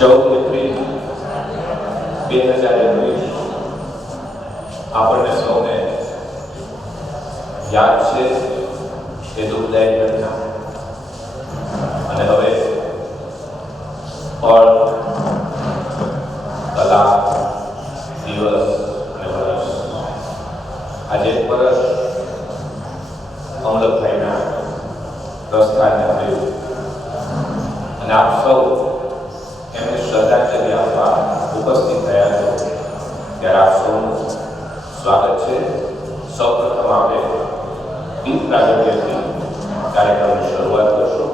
14 April 2021 આપણને સૌને યાદ છે એ દુઃખદાયક ઘટના. અને હવે પળ, કલાક, દિવસ અને વર્ષ, આજે વર્ષ અમલકભાઈના પ્રસ્થાનને થયું અને આપ સૌ એમને શ્રદ્ધાંજલિ આપવા ઉપસ્થિત થયા છો ત્યારે આપ સૌનું સ્વાગત છે. સૌપ્રથમ આપણે દીપ પ્રાગટ્યથી કાર્યક્રમની શરૂઆત કરશું.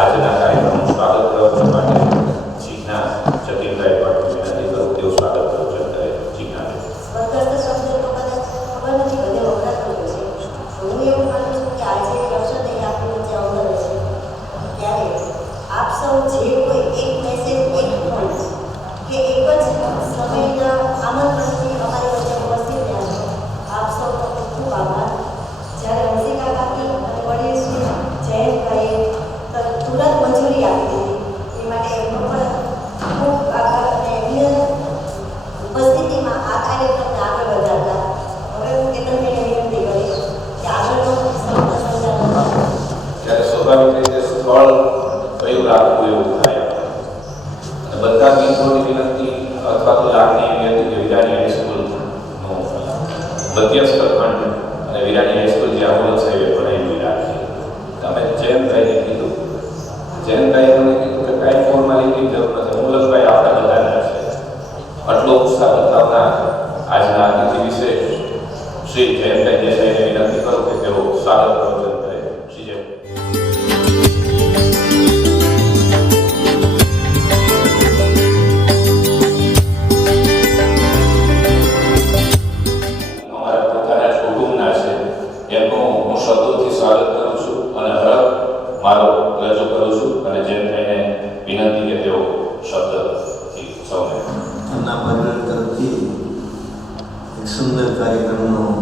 આજના કાર્યક્રમનું સ્વાગત કરવા માટે જીજ્ઞા જતીનભાઈ પાટીલ વિનંતી કરું તેઓ સ્વાગત પ્રવચન કરે. જીજ્ઞાબેન. સ્વતંત્ર શબ્દ તો કદાચ ખબર નથી બધે વપરાતો હોય છે. હું એવું માનું છું કે આજે અવસર એ આપણી વચ્ચે અવતરે છે ત્યારે આપ સૌ જે કોઈ એક મેસેજ, એક પોઈન્ટ કે એક જ સમયના આમંત્રણથી અમારી વચ્ચે ઉપસ્થિત રહ્યા છો, આપ સૌનો ખૂબ ખૂબ આભાર. જ્યારે હંસિકા કાકી અને વડીલ શ્રી જયંતભાઈએ તુરંત મંજૂરી આપી દીધી એ માટે એમનો પણ ખૂબ આભાર અને એમની ઉપસ્થિતિમાં આ કાર્યક્રમને આગળ વધારતા હવે હું કેતનભાઈને વિનંતી કરીશ કે આગળનો ત્યારે સ્વાભાવિક રીતે સ્થળ કયું રાખવું એવું થાય અને બધા મિત્રોની વિનંતી અથવા તો લાગણી એવી હતી કે વિરાણી હાઈસ્કૂલનું મધ્યસ્થ ખંડ અને વિરાણી હાઈસ્કૂલ જે આંબુલન્સ હાઈવે પર એવી રાખી. તમે જયંતભાઈને કીધું, જયંતભાઈએ મને કીધું કે કાંઈ ફોર્માલિટી જરૂર નથી, અમલકભાઈ આપણા બધાના છે. આટલો ઉત્સાહ બતાવનાર આજના અતિથિ વિશેષ શ્રી જયંતભાઈ દેસાઈને વિનંતી કરું કે તેઓ સ્વાગત પ્રવચન કરે. શ્રી જય. અમારા પોતાના જ કુટુંબના છે એમનું હું શબ્દોથી સ્વાગત કરું છું અને હરખ મારો રજૂ કરું છું અને જયંતભાઈને વિનંતી કે તેઓ શબ્દથી સૌને એમના પરિવાર તરફથી એક સુંદર કાર્યક્રમનું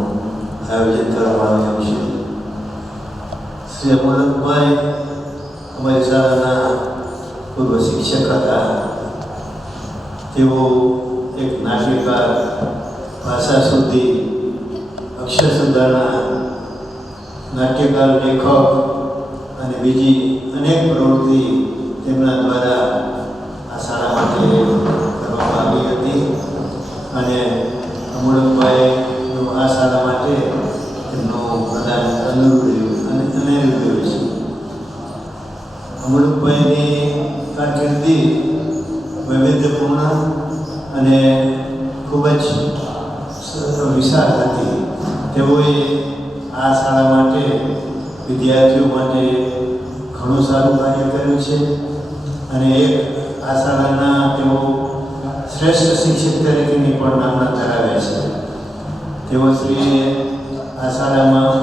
આયોજન કરવામાં આવ્યું છે. શ્રી અમરતભાઈ અમારી શાળાના પૂર્વ શિક્ષક હતા. તેઓ એક નાટ્યકાર, ભાષા શુદ્ધિ, અક્ષર સુધારણા, નાટ્યકાર, લેખક અને બીજી અનેક પ્રવૃત્તિ તેમના દ્વારા આ શાળા માટે કરવામાં આવી હતી અને અમૃતભાઈનું આ શાળા માટે તેમનું પ્રદાન અનેરું રહ્યું છે. અમૃતભાઈની કારકિર્દી વૈવિધ્યપૂર્ણ અને ખૂબ જ વિશાળ હતી. તેઓએ આ શાળા માટે, વિદ્યાર્થીઓ માટે ઘણું સારું કાર્ય કર્યું છે અને એક આ શાળાના તેઓ શ્રેષ્ઠ શિક્ષક તરીકેની પણ નામના ધરાવે છે. તેઓ શ્રીએ આ શાળામાં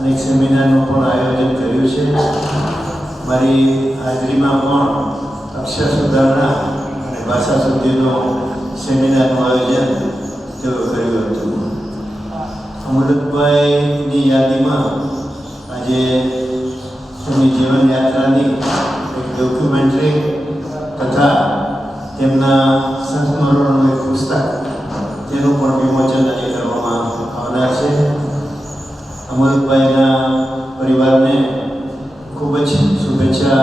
અનેક સેમિનારનું પણ આયોજન કર્યું છે. મારી હાજરીમાં પણ અક્ષર સુધારણા અને ભાષા શુદ્ધિનો સેમિનારનું આયોજન તેઓ કર્યું હતું. અમૃતભાઈની યાદીમાં આજે તેમની જીવનયાત્રાની એક ડોક્યુમેન્ટરી તથા તેમના સંસ્મરણોનું એક પુસ્તક તેનું પણ વિમોચન આજે કરવામાં આવનાર છે. અમૃતભાઈના પરિવારને ખૂબ જ શુભેચ્છા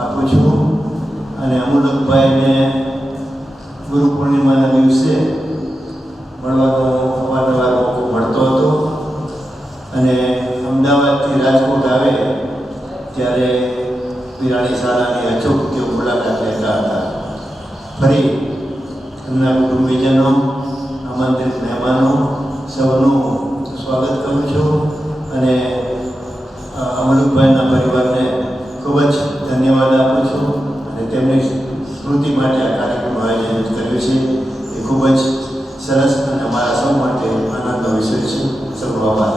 આપું છું અને અમૃતભાઈને ગુરુ પૂર્ણિમાના દિવસે મળવાનો અવારનવાર મોકો મળતો હતો અને અમદાવાદથી રાજકોટ આવે ત્યારે વિરાણી શાળાની અચૂક તેઓ મુલાકાત લેતા હતા. ફરી એમના કુટુંબીજનો, આમંત્રિત મહેમાનો સૌનું સ્વાગત કરું છું અને અમૃતભાઈના પરિવારને ખૂબ જ ધન્યવાદ આપું છું અને તેમની સ્મૃતિ માટે આ કાર્યક્રમનું આયોજન કર્યું છે. એ ખૂબ જ સરસ અને અમારા સૌ માટે આનંદનો વિષય છે. સૌનો આભાર.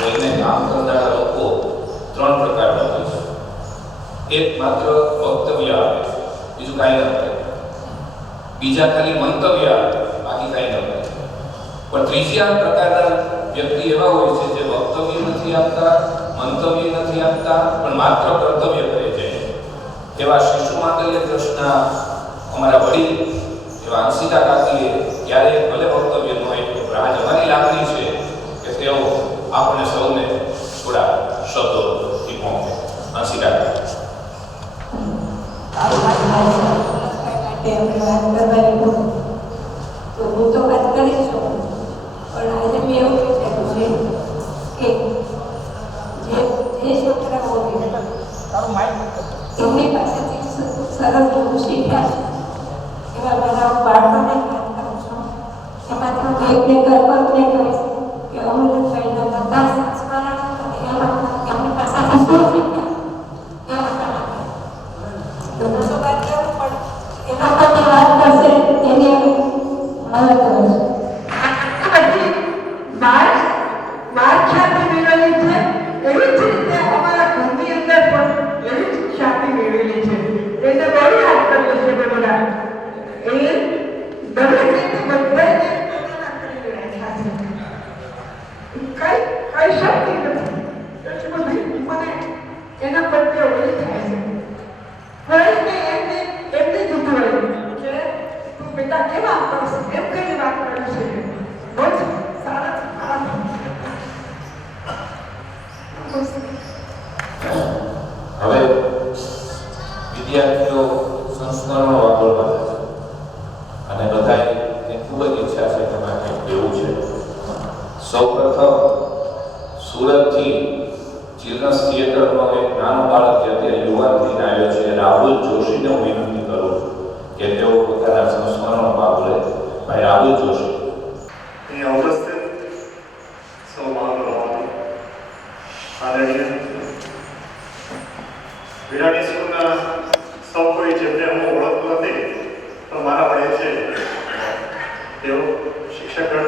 કોઈને કામ કરનારા લોકો ત્રણ પ્રકારના હોય છે. એક માત્ર વક્તવ્ય આપે, બીજું કાંઈ ન કરે. બીજા ખાલી મંતવ્ય આપે, બાકી કાંઈ ન કરે. પણ ત્રીજા પ્રકારના વ્યક્તિ એવા હોય છે જે વક્તવ્ય નથી આપતા, મંતવ્ય નથી આપતા, પણ માત્ર કર્તવ્ય કરે છે. એવા શિશુ માંગલ્ય કૃષ્ણ અમારા વડીલ એવા અંશિતા કાકીએ ક્યારેય ભલે વક્તવ્ય ન હોય પણ આજ અમારી લાગણી છે કે તેઓ આપણે સૌને થોડા શબ્દોથી પહોંચે. અંશિતા તો હું તો વાત કરી છું, પણ આજે મેં એવું વિચાર્યું છે કે જે છોકરાઓ એમની પાસેથી સરસ બધું શીખ્યા છે એવા મારા બાળકોને વાત કરું છું. એમાંથી હું એકને ગર્વને કહીશ કે અમૃતભાઈના બધા સંસ્મરણો એમની પાસેથી શું શીખ્યા એ લોકો તો વાત કરું પણ એના પરથી વાત કરશે એની મદદ કરશે. બાર ખ્યાતિ મેળવેલી છે એવી જ રીતે અમારા ઘરની અંદર પણ એવી જ ખ્યાતિ મેળવેલી છે. એને બહુ યાદ કર્યું છે બધા. એ દરેક રીતે બધાને પોતાના કરી રહ્યા છે. કઈ શક્તિ નથી એટલી બધી મને એના પ્રત્યે ઓળી થાય છે. હરેકને એમને કીધું હોય કે તું બેટા કેવા કરશે એમ કઈ વાત કરી છે. બહુ જ સારા હવે વિદ્યાર્થીઓ સંસ્મરણો વાપરવા અને બધાએ ખૂબ જ ઈચ્છા છે કે મારે કંઈક દેવું છે. સૌપ્રથમ સુરતથી ચિલ્ડ્રન્સ થિયેટરનો એક નાનો બાળક જે અત્યારે યુવાન થઈને આવ્યો છે રાહુલ જોશીને હું વિનંતી કરું છું કે તેઓ પોતાના સંસ્મરણો વાપરે. ભાઈ રાહુલ જોશી. અહીંયા ઉપસ્થિત સૌ મહાનુભાવો, આદરણીય વિરાણી સ્કૂલના સૌ કોઈ જેમને હું ઓળખતો નથી પણ મારા વડે છે તેઓ શિક્ષકગણ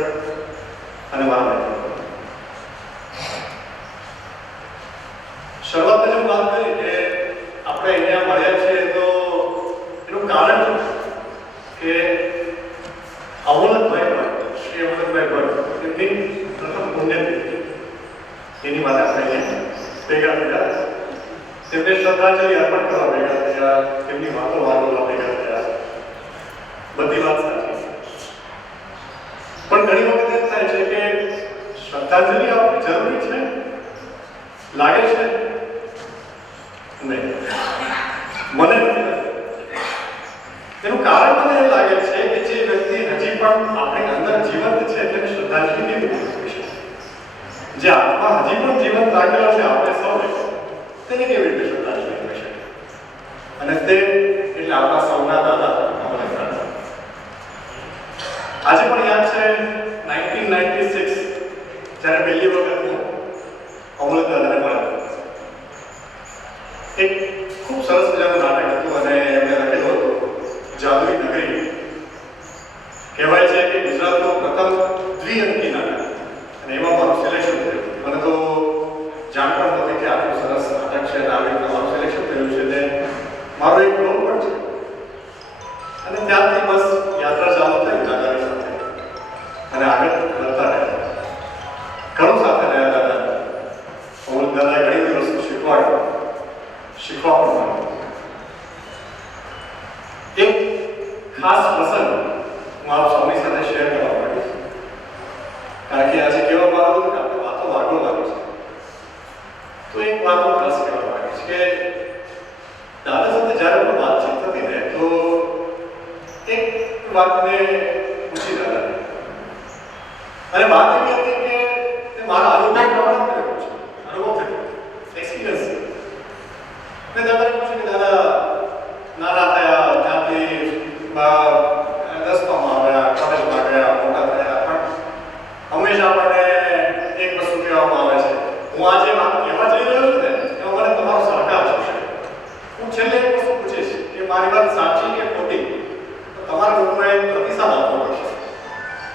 અને મારા મિત્રો. શરૂઆતમાં જેમ વાત કરી કે આપણે અહીંયા મળ્યા છીએ તો એનું કારણ કે અમૃતભાઈ ભટ્ટ, શ્રી અમૃતભાઈ ભટ્ટ એમની પ્રથમ પુણ્યતિથિ એની માટે આપણે અહીંયા ભેગા થયા. તેમને શ્રદ્ધાંજલિ અર્પણ કરવા ભેગા થયા. તેમની વાતો વાળવા ભેગા થયા. બધી વાત સાચી, પણ ઘણી વખત એમ થાય છે કે શ્રદ્ધાંજલિ આપવી જરૂરી છે લાગે છે નહીં. મને એનું કારણ મને એ લાગે છે કે જે વ્યક્તિ હજી પણ આપણી અંદર જીવંત છે તેને શ્રદ્ધાંજલિ કેવી રીતે આપી શકે? જે આત્મા હજી પણ જીવંત રાખેલો છે આપણે સૌને, તેને કેવી રીતે શ્રદ્ધાંજલિ આપી શકે? અને તે એટલે આપણા સૌના દાદા અમૃતભાઈ. આજે પણ યાદ છે 1996 જ્યારે પહેલી વખત હું અમૃતદાદાને મળ્યો. એક ખૂબ સરસ મજાનું નાટક હતું અને એમણે લખેલું હતું જાદુઈ નગરી. કહેવાય છે કે ગુજરાતનું પ્રથમ દ્વિઅંકી નાટક અને એમાં મારું સિલેક્શન થયું. મને તો મારો એક રોલ પણ છે. અને ત્યારથી બસ યાત્રા ચાલુ થઈ દાદાની સાથે અને આગળ વધતા રહ્યા. ઘણું સાથે રહ્યા દાદા. હું દાદાએ ઘણી બધી વસ્તુ શીખવા પણ માંગુ. એક ખાસ પ્રસંગ હું આપ સૌની સાથે શેર કરવા માંગીશ. કારણ કે આજે કેવા માંગુ કે આપણે વાતો વાગો લાગે છે. તો એક વાત હું ખાસ કહેવા માંગીશ કે દાદા સાથે જ્યારે પણ વાતચીત થતી ને તો એક વાત મેં પૂછી દાદાને. અને વાત એવી હતી કે મારા અનુભવ પ્રમાણે કર્યો છે. અનુભવ થયો, એક્સપિરિયન્સ. મેં દાદાને પૂછ્યું કે દાદા નાના થયા ત્યાંથી 10માં આવ્યા, કોલેજમાં ગયા, મોટા થયા, પણ હંમેશા આપણને એક વસ્તુ કહેવામાં આવે છે. હું આજે વાત કહેવા જઈ રહ્યો છું ને એમાં મને તમારો સહકાર જોશે. હું છેલ્લે એક વસ્તુ પૂછીશ કે મારી વાત સાચી કે ખોટી, તો તમારા લોકોએ પ્રતિસાદ આપવો પડશે.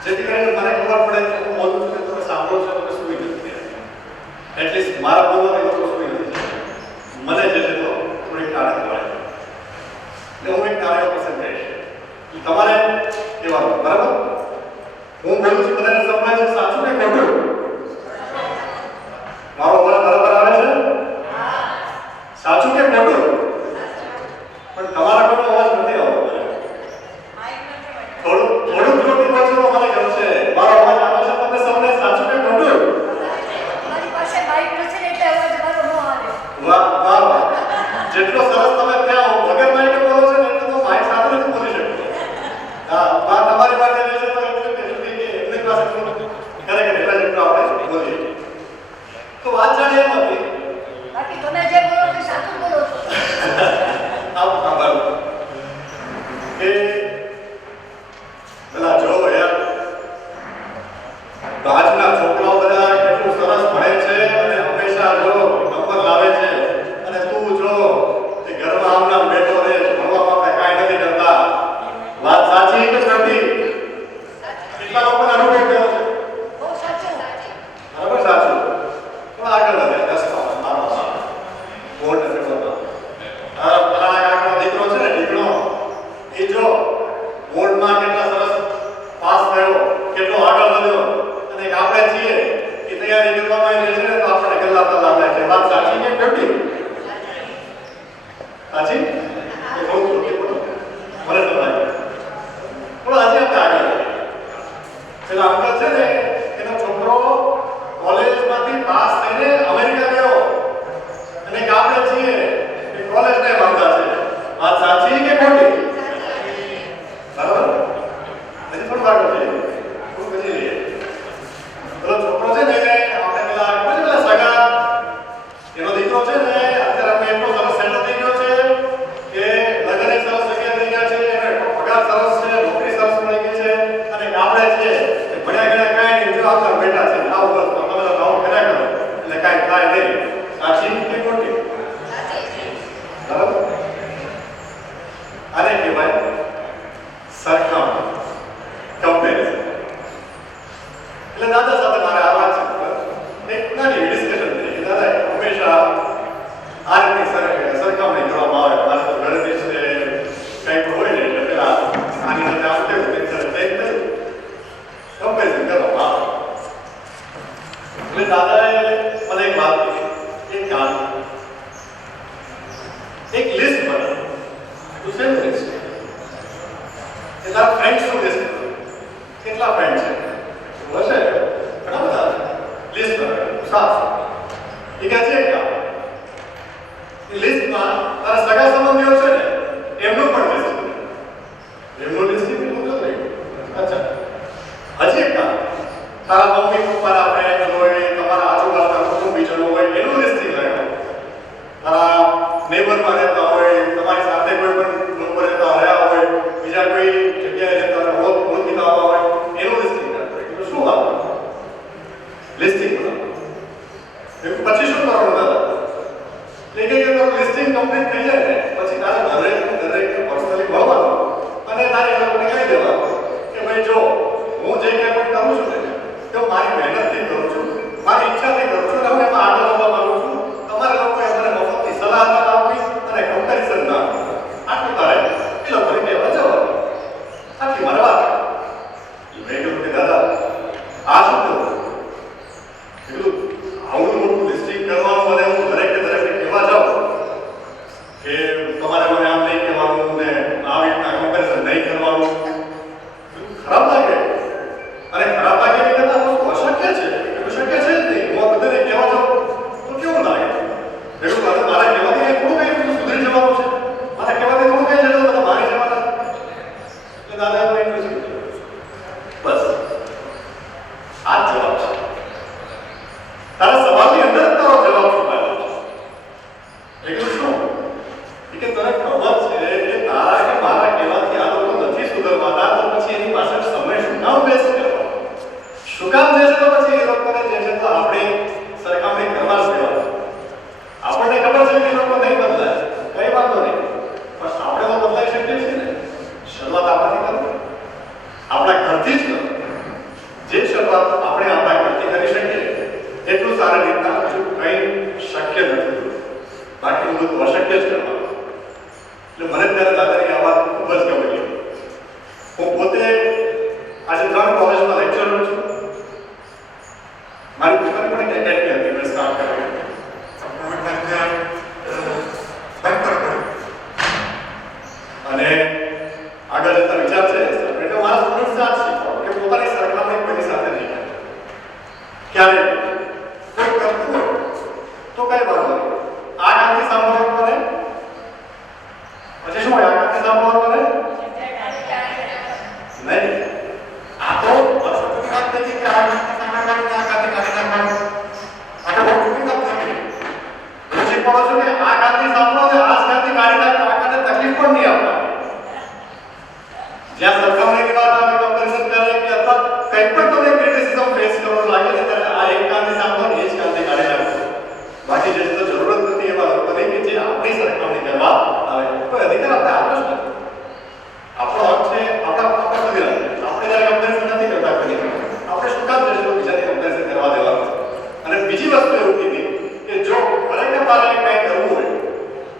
જેથી કરીને મને ખબર પડે કે હું બોલું છું તમે સાંભળો છો, તમે સુઈ નથી. એટલીસ્ટ મારા બોલવાથી લોકો સુઈ નથી. મને જે છે તો થોડીક કાળજી મળે. એટલે હું એક કાર્ય પસંદ કરીશ. તમારે કહેવાનું બરાબર. હું બોલું છું બધાને સંભળાય છે, સાચું કે ખોટું? મારો અવાજ બરાબર આવે છે? સાચું કે ખોટું? પણ તમારા કોઈનો અવાજ નથી આવતો. થોડું ધ્રુવથી બોલશો તો મને ગમશે. મારો અવાજ આવે છે તમને સૌને? સાચું કે ખોટું? વાહ વાહ વાહ. જેટલો સરસ તમે ત્યાં વગર માઇકે બોલો છો ને એટલું તો માઇક સાથે નથી બોલી શકતો. હા, વાત તમારી પાસે રહે છે તો એટલું કે એમની પાસે ખરેખર એટલા જેટલું આપણે બોલીએ. તો વાત જાણે એમ હતી. બાકી તમે જે બોલો છો સાચું બોલો છો. આભાર. કે પેલા જો યાર બાજુના છોકરાઓ બધા કેટલું સરસ ભણે છે અને હંમેશા જો નંબર લાવે છે, અને તું જો એ ઘરમાં આમનામ બેઠો રહે, ભણવામાં કાંઈ નથી કરતા. વાત સાચી કે ખોટી? કેટલા લોકોને અનુભવ થયો છે? બહુ સાચું. બરાબર, સાચું. પણ આગળ વધે રસ્તામાં મારો બોર્ડ નથી બોલતો. પેલા કાકાનો દીકરો છે ને, દીકરો એ જો બોર્ડમાં કેટલા સરસ પાસ થયો, કેટલો આગળ વધ્યો, અને આપણે છીએ કે તૈયારી કરવામાં આવી છે ને તો આપણે ગલ્લા તલ્લા થાય છે. વાત સાચી કે ખોટી? સાચી કે ખોટું? મને સમજાય. પણ આજે આપણે આગળ પેલા અંકલ છે ને એનો છોકરો કોલેજમાંથી પાસ થઈને અમેરિકા ગયો, અને આપણે છીએ કે કોલેજને વાંધા છે. વાત સાચી કે ખોટી? બરાબર. હજી થોડું આગળ જઈએ, થોડું પછી લઈએ. પેલો છોકરો છે ને આપણે પેલા સગા એનો દીકરો છે ને અત્યારે અમે એટલો સરસ સેટલ થઈ ગયો છે કે લગ્ન સરસ જગ્યા થઈ ગયા છે, એને પગાર સરસ છે, નોકરી સરસ મળી ગઈ છે, અને આપણે છીએ ભણ્યા ગણ્યા કાંઈ નહીં, જો આપણા બેટા છે આવું બસ તમે આવું કર્યા કરો એટલે કાંઈ થાય નહીં. સાચી કે ખોટી? બરાબર. આને કહેવાય સરખામણી, કમ્પેરિઝન. એટલે દાદા સાથે મારે આ વાત એક નાની ડિસ્કશન થઈ કે દાદા હંમેશા આ રીતની સરખામણી કરવામાં આવે. મારે તો ઘરેથી છે કંઈ પણ હોય ને એટલે પેલા આની સાથે આમ કેવું તેની સાથે તેમ થયું કમ્પેરિઝન કરવામાં આવે. એટલે દાદાએ મને એક વાત કહી, એક કામ, એક લિસ્ટ બનાવો. તું શેનું લિસ્ટ? કે તારા ફ્રેન્ડ્સનું લિસ્ટ બનાવો. કેટલા ફ્રેન્ડ છે? હશે ઘણા બધા. લિસ્ટ બનાવો. સાત. એ કહે છે કામ એ લિસ્ટમાં તારા સગા સંબંધીઓ છે ને એમનું પણ લિસ્ટ બનાવો. એમનું લિસ્ટ કેટલું બધું નહીં. અચ્છા, હજી એક કામ, તારા મમ્મી પપ્પાના ફ્રેન્ડ હોય, તમારા આજુબાજુના કુટુંબીજનો હોય, એનું લિસ્ટિંગ લગાવો. તારા નેબરમાં રહેતા હોય, તમારી સાથે કોઈ પણ લોકો રહ્યા હોય, બીજા કોઈ જગ્યાએ રહેતા હોય, ઓળખીતા હોય, એનું લિસ્ટિંગ લગાવો. તો શું વાત? લિસ્ટિંગ બનાવો. પછી શું કરવાનું દાદા? એટલે કે તારું લિસ્ટિંગ કમ્પ્લીટ થઈ જાય ને પછી તારે દરેકને પર્સનલી મળવાનું અને તારે એ લોકોને કહી દેવાનું કે ભાઈ જો હું જે કંઈ પણ કરું છું ને તો મારી મહેનતથી તરફ આપણે આપણા વ્યક્તિ કરી શકીએ એટલું સારી રીતના હજુ કંઈ શક્ય નથી. બાકી બધું અશક્ય જ કરવાનું. એટલે મને ત્યારે દાદાની આ વાત ખૂબ જ ગમી. હું પોતે આજે 3 કોલેજમાં લેક્ચરર છું. મારી પોતાની પણ એક એકેડમી હતી, મેં સ્ટાર્ટ કરી. અને આગળ જતા વિચાર છે એટલે મારા સ્ટુડન્ટ આ શીખવા કે પોતાની સરખામણી કોઈની સાથે નહીં કરે. ક્યારે કોઈ કરતું હોય તો કઈ વાંધો નહીં. આ કામથી સાંભળવાનું મને પછી શું હોય? આ કામથી સાંભળવાનું મને નહીં. આ તો વર્ષોની વાત નથી કે આ કામથી સાંભળવાનું આ કામથી કાઢી નાખવાનું. આ તો બહુ જૂની વાત નથી. હું શીખવાડું છું કે આ કામથી સાંભળો ને આ કામથી કાઢી નાખો. આ કામને તકલીફ પણ નહીં આપવાની. જ્યાં સરખામણીની વાત આવે, કમ્પેરિઝન કરે કે અથવા કંઈ પણ તમને ક્રિટિસિઝમ ફેસ કરવાનું લાગે છે ત્યારે આ એક કામથી સાંભળો ને એ જ કામથી કાઢી નાખો. બાકી જે તો જરૂરત નથી એવા લોકો નહીં કે જે આપણી સરખામણી કરવા આવે. કોઈ અધિકાર આપણે આપવો જ નથી. આપણો હક છે, આપણા સંવિધાન. આપણે જ્યારે કમ્પેરિઝન નથી કરતા કોઈ આપણે શું કામ જશે બીજાની કમ્પેરિઝન કરવા દેવાનું. અને બીજી વસ્તુ એવું કીધી કે જો ખરેખર તારે કંઈ કરવું હોય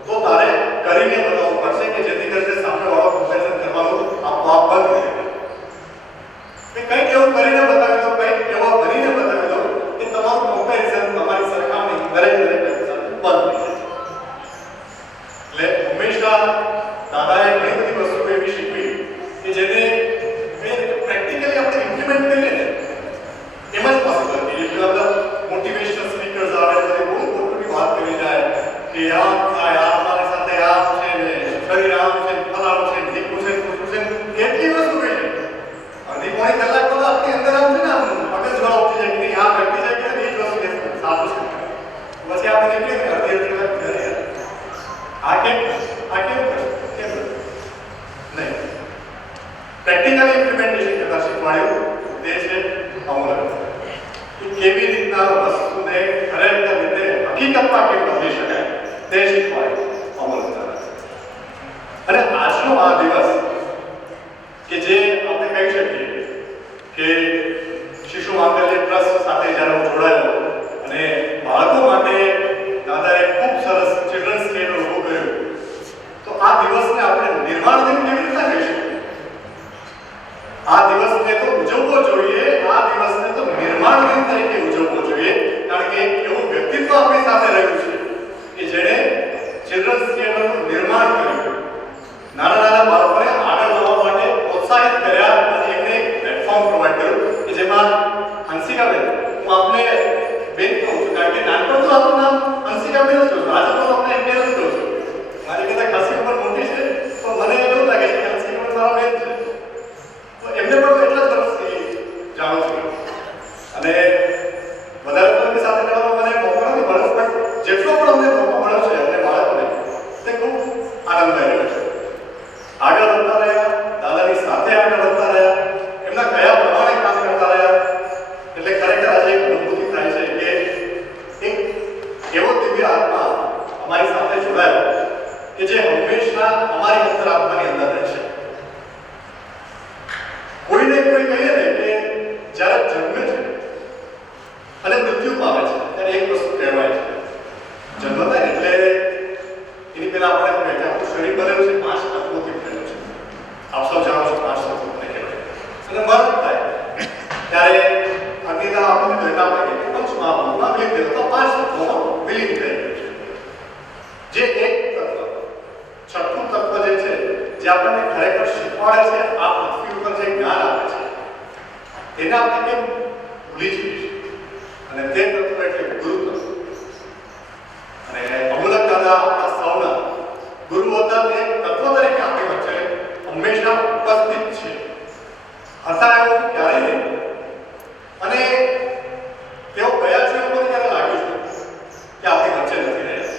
તો તારે કરીને બતાવવું પડશે કે જેથી કરીને સામેવાળો કમ્પેરિઝન કરવાનું આપોઆપ બંધ કરે. કે કંઈક એવું કરીને બતાવી દો, કંઈક એવો કરીને બતાવી દો કે તમારું કમ્પેરિઝન, તમારી સરખામણી દરેક બંધ થઈ જાય. એટલે હંમેશા દાદાએ ઘણી બધી વસ્તુઓ એવી શીખવી કે જેને પ્રેક્ટિકલી આપણે ઇમ્પ્લિમેન્ટ કરીએ ને એમ જ પોસિબલ છે. એટલા બધા મોટિવેશનલ સ્પીકર્સ આવે, બધી બહુ મોટી વાત કરી જાય કે આમ થાય, આમ મારી સાથે આમ છે ને શરીર આમ છે, ફલાણું છે, દીકરું છે, પૂછું છે, કેટલી વસ્તુ કહી છે. અડધી પોણી કલાક તો આપણી અંદર આમ છે ને આમ મગજ વાળો ઉઠી જાય કે નહીં આ વ્યક્તિ જાય કે એ જ વસ્તુ કે સાચું છે. પછી આપણે નીકળીએ ને અડધી કલાક ઘરે આ કેમ નહીં. પ્રેક્ટિકલ ઇમ્પ્લિમેન્ટેશન કરતા શીખવાડ્યું તે છે અમૂલક. કેવી રીતના વસ્તુને ખરેખર રીતે હકીકતમાં કેમ બદલી શકાય તે શીખવાડ્યું અમૂલક. અને આજનો આ દિવસ કે જે આપણે કહી શકીએ કે શિશુ માંગલ્ય ટ્રસ્ટ સાથે જ્યારે હું જોડાયો અને બાળકો માટે દાદાએ ખૂબ સરસ ચિલ્ડ્રન્સ ડે ઊભો કર્યો, તો આ દિવસને આપણે નિર્માણ દિન કેવી રીતના કહી શકીએ? આ દિવસને તો ઉજવવો જોઈએ. આ દિવસને તો નિર્માણ દિન તરીકે ઉજવવો જોઈએ. કારણ કે એવું વ્યક્તિત્વ આપણી સાથે રહ્યું છે કે જેણે ચિલ્ડ્રન્સ થિયેટરનું નિર્માણ કર્યું, નાના બાળકોને આગળ વધવા માટે પ્રોત્સાહિત કર્યા અને એમને એક પ્લેટફોર્મ પ્રોવાઈડ કર્યું કે જેમાં હંસિકાબેન, હું આપને બેન કહું છું કારણ કે નાનપણ તો આપણું નામ હંસિકાબેન જ કહું છું. આજે તો આપણે એમને જ કહું છું. મારી કરતાં ખાસી ઉંમર મોટી છે પણ મને એવું લાગે છે કે હંસિકાબેન મારા બેન છે. તો એમને પણ એટલા જ વર્ષથી જાણું છું અને વધારે લોકોની સાથે રહેવાનો મને મોકો નથી મળ્યો, પણ જેટલો પણ અમને મોકો મળ્યો છે અને બાળકોને તે ખૂબ આનંદદાયક રહ્યો છે. આગળ વધતા રહ્યા, દાદાની સાથે આગળ વધતા રહ્યા, એમના કયા પ્રમાણે કામ કરતા રહ્યા. એટલે ખરેખર આજે એક અનુભૂતિ થાય છે કે એક એવો દિવ્ય આત્મા અમારી સાથે જોડાયો કે જે હંમેશા અમારી અંતરાત્માની અંદર રહેશે. કોઈને કોઈ કહીએ ને કે જ્યારે જન્મે છે અને મૃત્યુ પામે છે ત્યારે એક વસ્તુ કહેવાય છે, જન્મ થાય એટલે એની પહેલા આપણે કહે કે આપણું શરીર બનેલું છે 5 તત્વોથી બનેલું છે. આપ સૌ જાણો છો 5 તત્વો કોને કહેવાય. અને મરણ થાય ત્યારે અગ્નિદાહ આપણને કહેતા હોય કે પંચમહાભૂતમાં વિલીન થયેલું, તો 5 તત્વોમાં વિલીન થઈ ગયું છે. જે એક તત્વ, છઠ્ઠું તત્વ જે છે જે આપણને ખરેખર શીખવાડે છે, આ પૃથ્વી ઉપર જે જ્ઞાન આપે છે એને આપણે કેમ ભૂલી જઈએ છીએ. અને તે તત્વ એટલે ગુરુ તત્વ. અને અમૂલક દાદા આપણા સૌના ગુરુ હતા, તે તત્વ તરીકે આપણી વચ્ચે હંમેશા ઉપસ્થિત છે. હતા એવું ક્યારેય નહીં. અને તેઓ ગયા છે એવું મને ક્યારે લાગ્યું છે કે આપણી વચ્ચે નથી રહ્યા.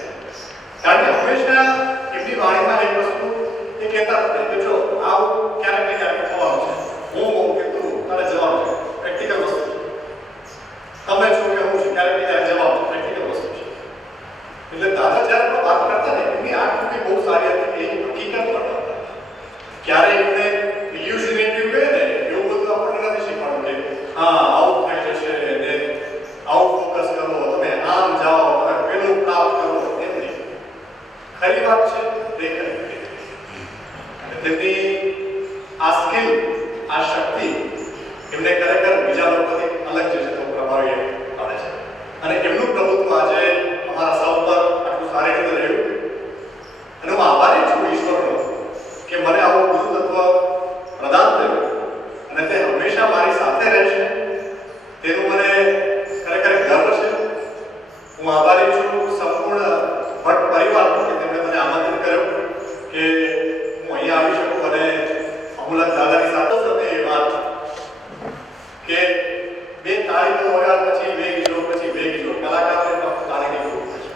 કારણ કે હંમેશા એમની વાણીમાં એક વસ્તુ એ કહેતા હતા કે જો આવું ક્યારેક ને ક્યારેક થવાનું છે, હું હોઉં કે તું, તારે જવાનું છે, પ્રેક્ટિકલ વસ્તુ છે. તમે છો કે હું છું, ક્યારેક ને ક્યારેક જવાબ છે, પ્રેક્ટિકલ વસ્તુ છે. એટલે દાદા જ્યારે પણ વાત કરતા ને એમની આંખ બી બહુ સારી હતી કે એ હકીકત પણ ક્યારે એમને ઇલ્યુઝિનેટિવ કહે ને એવું બધું એમને ખરેખર બીજા લોકોથી અલગ જે છે તો પ્રભાવી આવે છે અને એમનું પ્રભુત્વ આજે અમારા સૌ પર આટલું સારી રીતે રહ્યું અને હું આભારી છું ઈશ્વરનો કે મને આવું ગુરુતત્વ પ્રદાન થયું અને તે હંમેશા મારી સાથે રહેશે તેનું મને ખરેખર ગર્વ છે. હું આભારી છું સંપૂર્ણ ભટ્ટ પરિવાર કે તેમણે મને આમંત્રિત કર્યો કે હું અહીંયા આવી શકું અને અમૂલક દાદાની સાથે સાથે એ વાત કે બે તાળી તો વગાડ પછી બે ગીતો કલાકારોને ફક્ત તાળીની જરૂર છે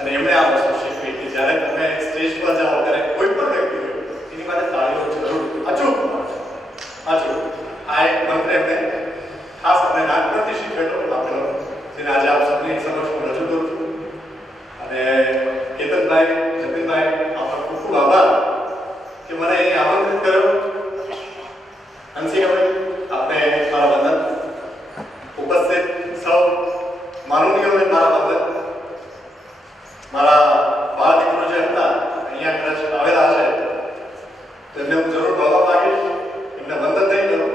અને એમણે આ વસ્તુ શીખવી કે જ્યારે તમે સ્ટેજ પર જાઓ ત્યારે કોઈ પણ વ્યક્તિ હોય એની માટે તાળીઓ જરૂર અચૂક આ એક મંત્ર એમને ખાસ અમને નાનપણથી શીખવેલો આપેલો જેને આજે આપ સૌની સમક્ષ હું રજૂ કરું છું અને કેતનભાઈ જતીનભાઈ આપનો ખૂબ ખૂબ આભાર કે મને અહીં આમંત્રિત કર્યો. હંસિકાભાઈ આપને મારા વંદન. ઉપસ્થિત સૌ માનનીયોને મારા વંદન. મારા બાળ મિત્રો જે હતા અહીંયા કદાચ આવેલા છે તેમને હું જરૂર મળવા માંગીશ. એમને વંદન નહીં કરું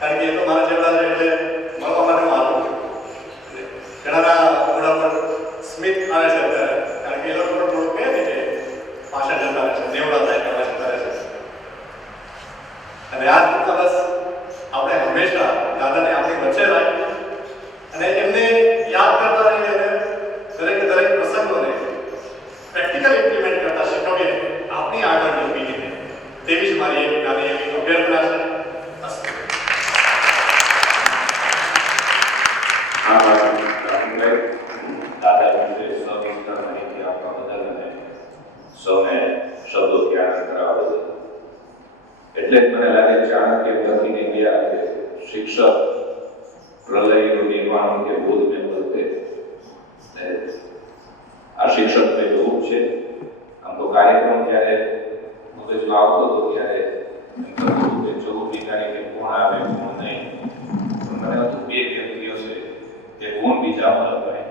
કારણ કે એ તો મારા જેવડા છે એટલે મળવા માટે હું આવું છું. ઘણાના મોઢા પર સ્મિત આવે છે અત્યારે કારણ કે એ લોકો પણ થોડું કહે ને કે પાછા જતા રહે છે, નેવડા થાય કે જતા રહે છે અને આ રીતના બસ આપણે હંમેશા દાદાને આપણી વચ્ચે રાખી અને એમને યાદ કરતા રહીને દરેક પ્રસંગોને પ્રેક્ટિકલ ઇમ્પ્લિમેન્ટ કરતા શીખવીએ આપણી આગળની પેઢીને. તેવી જ મારી એક નાની એવી અભ્યર્થના છે. દાદા વિશે સવિસ્તાર માહિતી આપવા બદલ અને સૌને શબ્દો ધ્યાન કરાવવા બદલ. એટલે જ મને લાગે ચાણક્ય લખીને ગયા કે શિક્ષક પ્રલયનું નિર્માણ કે બોધને બોલતે. આ શિક્ષકનું એક રૂપ છે. આમ તો કાર્યક્રમ જ્યારે મગજમાં આવતો હતો ત્યારે એમ કરતું કે ચલો બીજાની કે કોણ આવે કોણ નહીં, પણ મને હતું બે વ્યક્તિઓ છે જે કોણ બીજા અલગ હોય.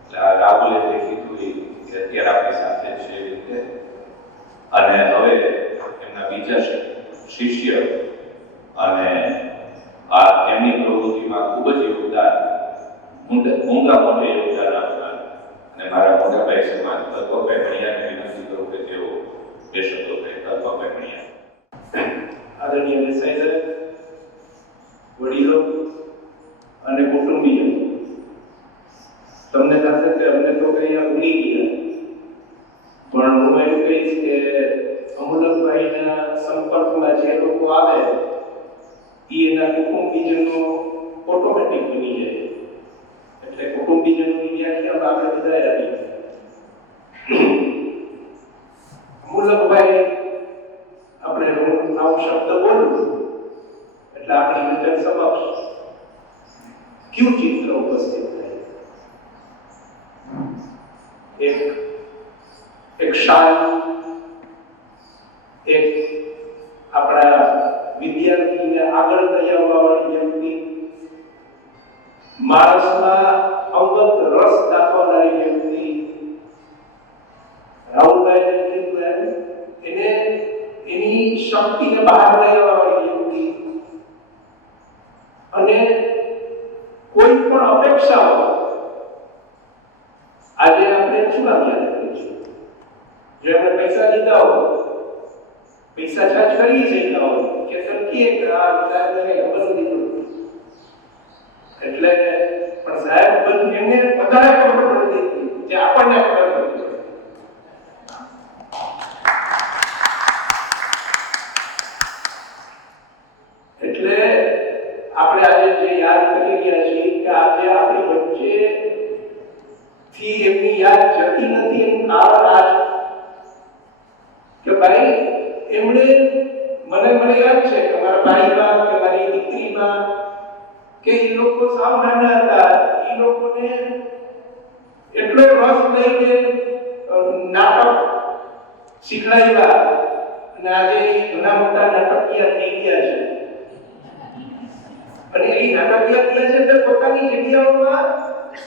એટલે આ રાહુલે જે કીધું કે અત્યારે આપણી સાથે છે એ રીતે અને હવે એમના બીજા શિષ્ય અને આ એમની પ્રવૃત્તિમાં ખૂબ જ યોગદાન ઊંડા મોટે યોગદાન આપનાર અને મારા મોટાભાઈ સમાન કલ્પકભાઈ ભણિયાને વિનંતી કરું કે તેઓ બે શબ્દો કહે. કલ્પકભાઈ ભણિયા. આદરણીય દેસાઈ સાહેબ, વડીલો અને કુટુંબીઓ, તમને થશે કે અમને તો કઈ ભૂલી ગયા, પણ હું એવું કહીશ કે અમૂલકભાઈના સંપર્કમાં જે લોકો આવે એ એના કુટુંબીજનો ઓટોમેટિક બની જાય. એટલે કુટુંબીજનોની વ્યાખ્યા આપણે બધા આપી. અમૂલકભાઈ આપણે આવું શબ્દ બોલું એટલે આપણી નજર સમક્ષ કયું ચિત્ર ઉપસ્થિત થાય? એક શાંત, એક આપણા વિદ્યાર્થીને આગળ લઈ આવવા વાળી વ્યક્તિ, માણસમાં અંગત રસ દાખવનારી વ્યક્તિ. રાહુલભાઈને કીધું એને એની શક્તિને બહાર લઈ આવવા વાળી વ્યક્તિ અને કોઈ પણ અપેક્ષાઓ આજે આપણે શું યાદ કરીએ છીએ? જો આપણે પૈસા લીધા હોય, પૈસા ચાર્જ કરી શકતા હોય કે સરખી એક આ સાહેબને ખબર દીધું એટલે પણ સાહેબ બધું એમને વધારે ખબર પડી જે આપણને ખબર પડી. એટલે આપણે આજે જે યાદ કરી રહ્યા છીએ કે આજે આપણી વચ્ચે થી એમની યાદ જતી નથી એનું કારણ આ કે ભાઈ એમણે મને યાદ છે કે મારા ભાઈમાં કે મારી દીકરીમાં કે એ લોકો સાવ નાના હતા, એ લોકોને એટલો રસ લઈને નાટક શીખડાવ્યા અને આજે ઘણા મોટા નાટકીય થઈ ગયા છે. અને એ નાટકીય થયા છે એટલે પોતાની જગ્યાઓમાં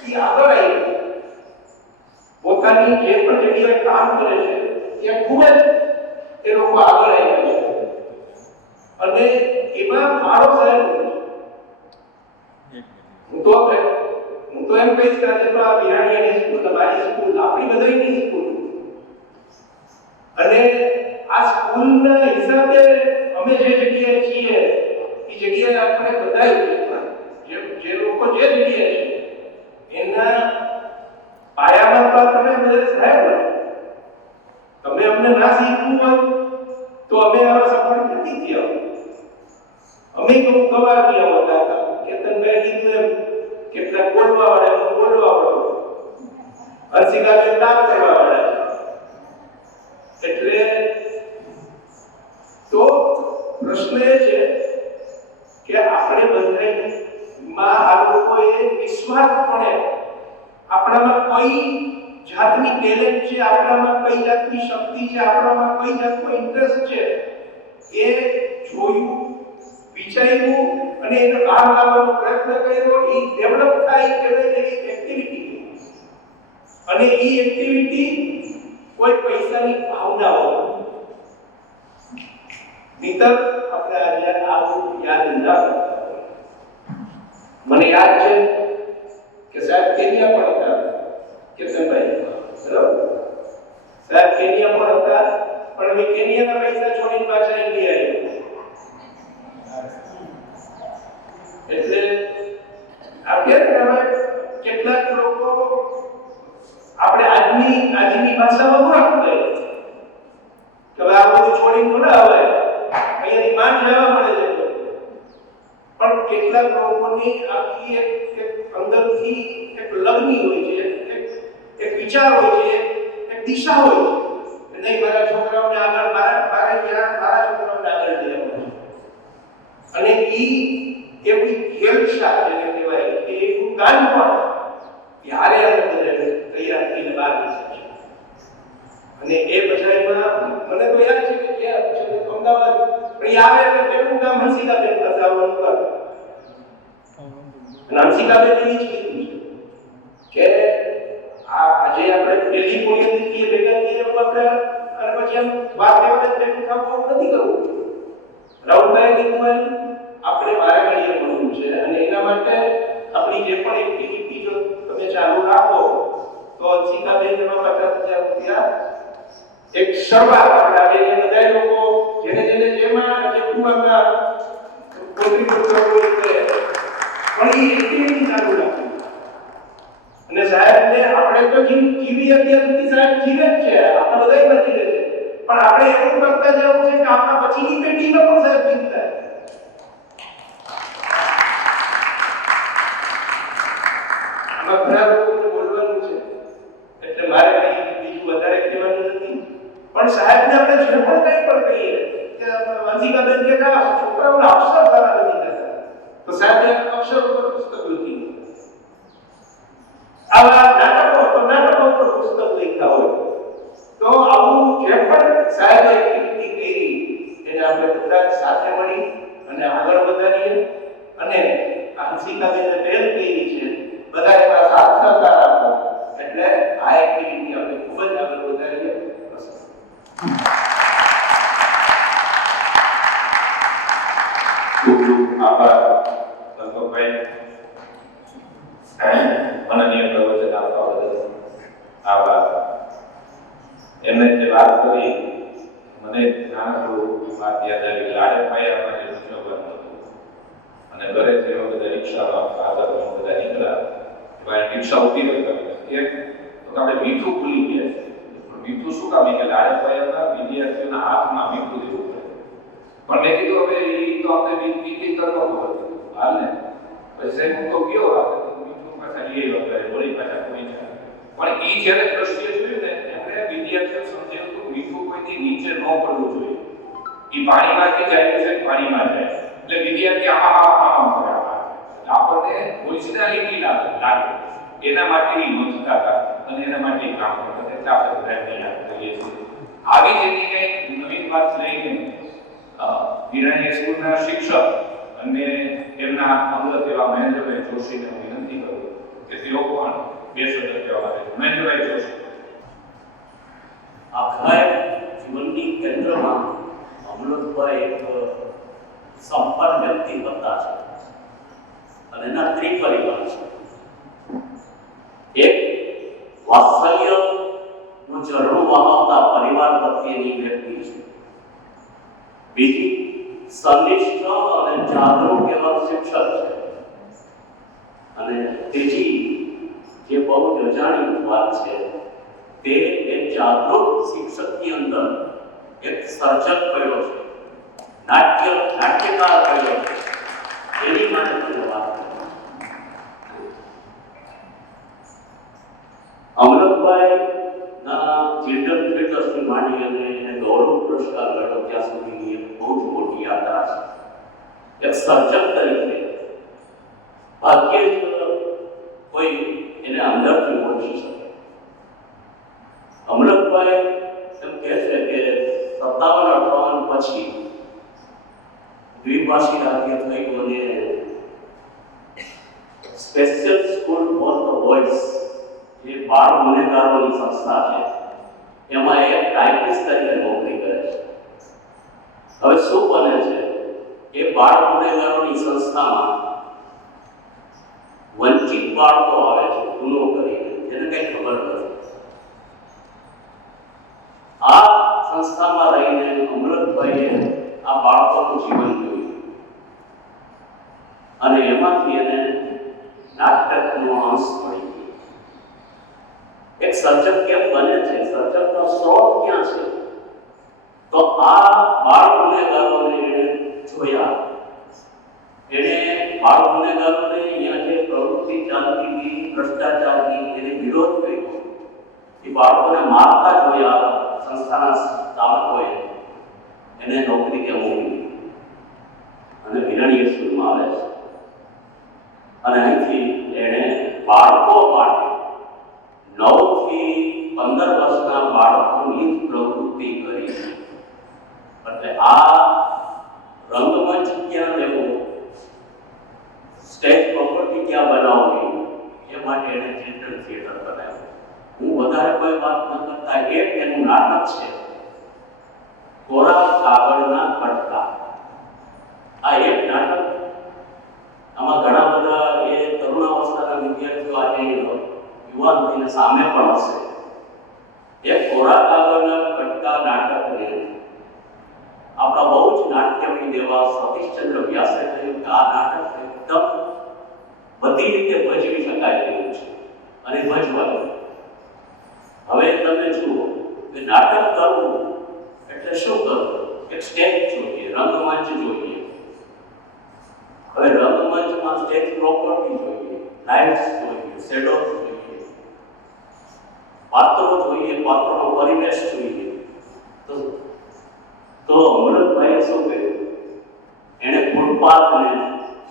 એ આગળ આવી પોતાની જે પણ જગ્યાએ કામ કરે છે ત્યાં ખૂબ જ એ લોકો આગળ આવ્યા છે. અને એમાં મારો સાહેબ હું તો એમ કહીશ કે આજે તો આ વિરાણીયાની સ્કૂલ, તમારી સ્કૂલ, આપણી બધાની સ્કૂલ, અને આ સ્કૂલના હિસાબે અમે જે જગ્યાએ છીએ એ જગ્યાએ આપણે બધા જે લોકો જે જગ્યાએ છે એના પાયામાં તો તમે બધા સાહેબ તમે અમને ના શીખવું હોય તો અમે આવા સફળ નથી થયા. અમે તો ગવા ગયા હતા કેતનભાઈ કીધું એમ કેટલાક બોલવા વાળા બોલવા વાળો હર્ષિકાબેન કામ કરવા વાળા. એટલે તો પ્રશ્ન એ છે કે આપણે બધામાં આ લોકોએ નિસ્વાર્થપણે આપણામાં કઈ જાતની ટેલેન્ટ છે, આપણામાં કઈ જાતની શક્તિ છે, આપણામાં કઈ જાતનો ઇન્ટરેસ્ટ છે એ જોયું, વિચાર્યું અને એનો બહાર લાવવાનો પ્રયત્ન કર્યો. એ ડેવલપ થાય એવી એક્ટિવિટી, અને એ એક્ટિવિટી કોઈ પૈસાની ભાવના હોય નહીતર આપણે આજે આવું યાદ ના. મને યાદ છે કે સાહેબ કેન્યા પણ હતા, કેતનભાઈ બરાબર, સાહેબ કેન્યા પણ હતા, પણ અમે કેન્યાના પૈસા છોડીને પાછા ઇન્ડિયા આવ્યા. એટલે આપણે કેટલાક લોકો આપણે આજની ભાષામાં મૂર્ખ કહે કે આ બધું છોડીને થોડા આવે અહીંયાથી માન લેવા મળે છે. પણ કેટલાક લોકોની આખી એક અંદરથી એક લગ્ની હોય છે, એક વિચાર હોય છે, એક દિશા હોય છે. નહીં મારા છોકરાઓને આગળ મારા છોકરાઓને આગળ લઈ આવવા છે. અને એવી ખેલશા જેને કહેવાય કે એવું ગાન પણ ત્યારે તૈયાર થઈને બહાર નીકળે છે. અને એ બજારમાં મને તો યાદ છે કે અમદાવાદ આવે એટલે પેલું કામ હંસિકાબેન પાસે આવવાનું કરે. અને હંસિકાબેન એવી જ કીધું છે કે આજે આપણે દિલ્હી પોલીસથી ભેગા થઈએ આપણે અને પછી એમ વાત લેવા ભેગું થવું નથી કરવું. રાઉન્ડભાઈ કીધું આપણે વારે ઘડીએ મળવું છે અને એના માટે આપણી જે પણ એક્ટિવિટી જો તમે ચાલુ રાખો તો હંસિકાબેન એમાં 50,000 રૂપિયા એક શરૂઆત આપણે એ બધા લોકો જેને જેમાં જે કુવામાં કોન્ટ્રીબ્યુટ કરવું એટલે પણ એ એક્ટિવિટી ચાલુ રાખવી. અને સાહેબને આપણે તો જીવી અત્યાર સુધી સાહેબ જીવે જ છે, આપણે બધા નથી રહે છે, પણ આપણે એવું કરતા જવું છે કે આપણા પછીની પેઢીને પણ સાહેબ ચિંતા છે. આમાં ઘણા લોકોને બોલવાનું છે એટલે મારે કંઈ બીજું વધારે કહેવાનું નથી. પણ સાહેબને આપણે જે પણ કંઈ પણ કહીએ કે હંસિકાબેન કે છોકરાઓના અક્ષર સારા નથી થતા તો સાહેબે અક્ષર ઉપર પુસ્તક લખી, આવા નાટકો ઉપર પુસ્તક લખ્યા હોય. તો આવું જે પણ સાહેબે એક્ટિવિટી કરી એને આપણે બધા સાથે મળી અને આગળ વધારીએ. અને હંસિકાબેને પહેલ કરી છે, બધા એમાં સાથ સહકાર આપો એટલે આ એક્ટિવિટી આપણે ખૂબ જ આગળ વધારીએ. ખૂબ ખૂબ આભાર સંતોષભાઈ, માનનીય પ્રવચન આપવા બદલ આભાર. એમને જે વાત કરી મને નાનકડું વાત યાદ આવી. લાડકભાઈ અમારે જવાનું હતું અને ઘરેથી અમે બધા રિક્ષામાં આગળ બધા નીકળ્યા. રિક્ષા ઉભી રહી કેમ તો આપણે મીઠું ભૂલી ગયા છે. મીઠું શું કામ કે લાડકભાઈ વિદ્યાર્થીઓના હાથમાં મીઠું દેવું પડે. પણ મેં કીધું હવે એ તો આપણે મીઠી કરવો ખબર હાલ ને પછી હું તો ગયો મીઠું પાછા લઈ આવ્યો વળી પાછા કોઈ જાય. પણ એ જ્યારે દ્રશ્ય જોયું ને એમણે વિદ્યાર્થીઓ સમજ્યું કે મીઠું કોઈથી નીચે ન પડવું જોઈએ. એ પાણીમાંથી જાય છે, પાણીમાં જાય એટલે વિદ્યાર્થી આમાં કરે. આપણને ઓરિજિનાલિટી લાગે એના માટે એ મથતા હતા અને એના માટે કામ કરતા હતા. એટલે આપણે બધા યાદ કરીએ છીએ. આવી જ એની કંઈક નવીન વાત લઈને વિરાણી સ્કૂલના શિક્ષક અને એમના અમલક એવા મહેન્દ્રભાઈ જોશીને હું વિનંતી કરું કે તેઓ પણ બે શબ્દ કહેવા માટે. મહેન્દ્રભાઈ જોશી. આખા જીવનની કેન્દ્રમાં અમલકભાઈ એક સંપન્ન વ્યક્તિ હતા છે અને એના ત્રિપરિવાર છે. એક વાત્સલ્યનું ઝરણું વહાવતા પરિવાર પ્રત્યેની વ્યક્તિ છે. બીજી સંનિષ્ઠ અને જાગૃત એવા શિક્ષક છે. અને ત્રીજી જે બહુ જ અજાણી વાત છે તે એક જાગૃત શિક્ષકની અંદર એક સર્જક પડ્યો છે, નાટ્યકાર પડ્યો છે. એની માટે તમે વાત કરો. અમૃતભાઈના ચિલ્ડ્રન થિયેટર્સથી માંડી અને એને ગૌરવ પુરસ્કાર મળ્યો ત્યાં સુધીની એક બહુ જ મોટી યાત્રા છે. એક સર્જક તરીકે ભાગ્યે જ કોઈ એને અંદરથી ઓળખી શકે. અમૃતભાઈ એમ કહે છે કે 57-58 પછી દ્વિભાષી રાજ્ય થયું અને special school for the boys જે બાળ ગુનેગારોની સંસ્થા છે એમાં એક ટાઈપિસ્ટ તરીકે નોકરી કરે છે. હવે શું બને છે કે બાળ ગુનેગારોની સંસ્થામાં વંચિત બાળકો આવે છે ગુનો કરીને, જેને કંઈ ખબર નથી. આ સંસ્થામાં રહીને અમૃતભાઈએ આ બાળકોનું જીવન જોયું અને એમાંથી એને નાટકનો અંશ મળી ગયો. એક સર્જક કેમ બને છે, સર્જકનો સ્ત્રોત ક્યાં છે? તો આ બાળ ગુનેગારોને એણે જોયા. એણે બાળ ગુનેગારોને અહીંયા જે પ્રવૃત્તિ ચાલતી હતી ભ્રષ્ટાચારની એને વિરોધ કર્યો. એ બાળકોને મારતા જોયા. સંસ્થાના સ્થાપકોએ એને નોકરી કે મોકલી અને વિરણીય સ્કૂલમાં આવે છે અને અહીંથી એણે બાળકો માટે 9 થી 15 વર્ષના બાળકોની પ્રવૃત્તિ કરી. એટલે આ રંગમંચ ક્યાં લેવો, સ્ટેજ પ્રોપર્ટી ક્યાં બનાવવી, એ માટે એણે ચિલ્ડ્રન થિયેટર બનાવ્યું. હું વધારે કોઈ વાત ન કરતા એક એનું નાટક છે કોરા કાગળના કટકા. આ એક નાટક, આમાં ઘણા બધા એ તરુણાવસ્થાના વિદ્યાર્થીઓ આજે યુવાન થઈને સામે પણ હશે. એ કોરા કાગળના કટકા નાટકને આપણા બહુ જ નાટ્યવિદ એવા સતીશચંદ્ર વ્યાસે કહ્યું કે આ નાટક એકદમ બધી રીતે ભજવી શકાય તેવું છે અને ભજવાનું. હવે તમે જુઓ કે નાટક કરવું એટલે શું કરવું? એક સ્ટેજ જોઈએ, રંગમંચ જોઈએ. હવે રંગમંચમાં સ્ટેજ પ્રોપર્ટી જોઈએ, લાઇટ્સ જોઈએ, શેડોઝ જોઈએ, પાત્રો જોઈએ, પાત્રોનો પરિવેશ જોઈએ. તો અમૃતભાઈએ શું કર્યું? એણે ફૂટપાથને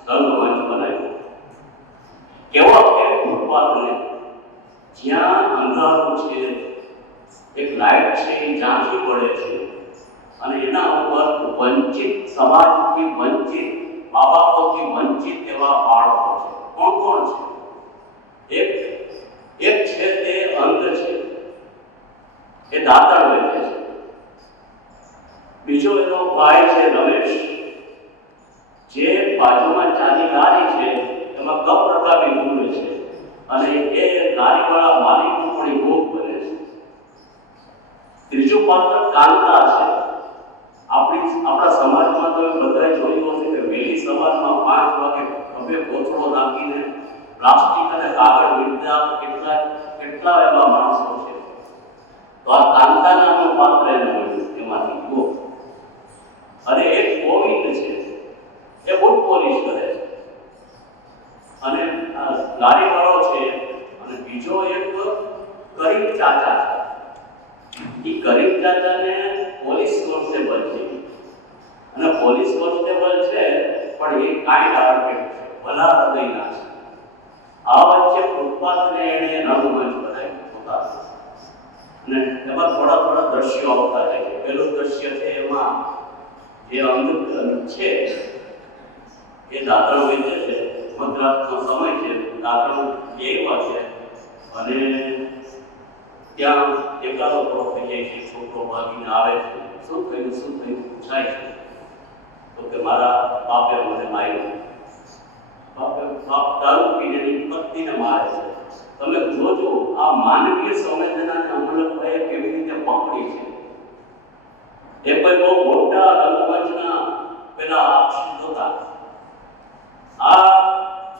રંગમંચ બનાવ્યો. કેવો કે ફૂટપાથને જ્યાં અંધારું છે, એક લાઇટ છે એ ઝાંખી પડે છે અને એના ઉપર વંચિત, સમાજથી વંચિત, મા બાપોથી વંચિત એવા બાળકો છે. કોણ કોણ છે? એક છે તે અંધ છે, એ દાંતણ વેચે છે. બીજો એનો ભાઈ છે રમેશ, જે બાજુમાં ચાની લારી છે એમાં કપ રકાબી ઘૂમે છે અને એ લારીવાળા માલિકનું પણ ભોગ બને છે. ત્રીજું પાત્ર કાંતા છે. આપણા સમાજમાં તો બધાએ જોયું હશે કે વહેલી સવારમાં 5 વાગે ખભે કોથળો નાખીને પ્લાસ્ટિક અને કાગળ વીણતા કેટલા એવા માણસો છે. તો આ કાંતા નામનું પાત્ર એને મળ્યું એમાંથી જુઓ. અને એક ગોવિંદ છે, એ બુટ પોલિશ કરે છે અને લારીવાળો છે. અને બીજો એક ગરીબ ચાચા છે. એ ગરીબ ચાચાને પોલીસ કોન્સ્ટેબલ છે અને પોલીસ કોન્સ્ટેબલ છે પણ એ કાઇન્ડ હાર્ટેડ છે, ભલા હૃદયના છે. આ વચ્ચે ફૂટપાથને એણે રંગમંચ બનાવ્યું પોતાનું અને એમાં થોડા દ્રશ્યો આવતા જાય છે. પહેલું દ્રશ્ય છે એમાં જે અંધ છે એ દાંતણ વેચે છે. મધરાતનો સમય છે, દાંતણ એવા છે અને ત્યાં એકાદો થઈ જાય છે. છોકરો ભાગીને આવે છે, શું થયું પૂછાય છે. તો તો કે મારા બાપે મને માર્યો, બાપ દારૂ પીને એની પત્નીને મારે છે. તમે જોજો આ માનવીય સંવેદનાને અમલકભાઈએ કેવી રીતે પકડી છે. એ કોઈ બહુ મોટા રંગમંચના પેલા આક્ષિત હતા. આ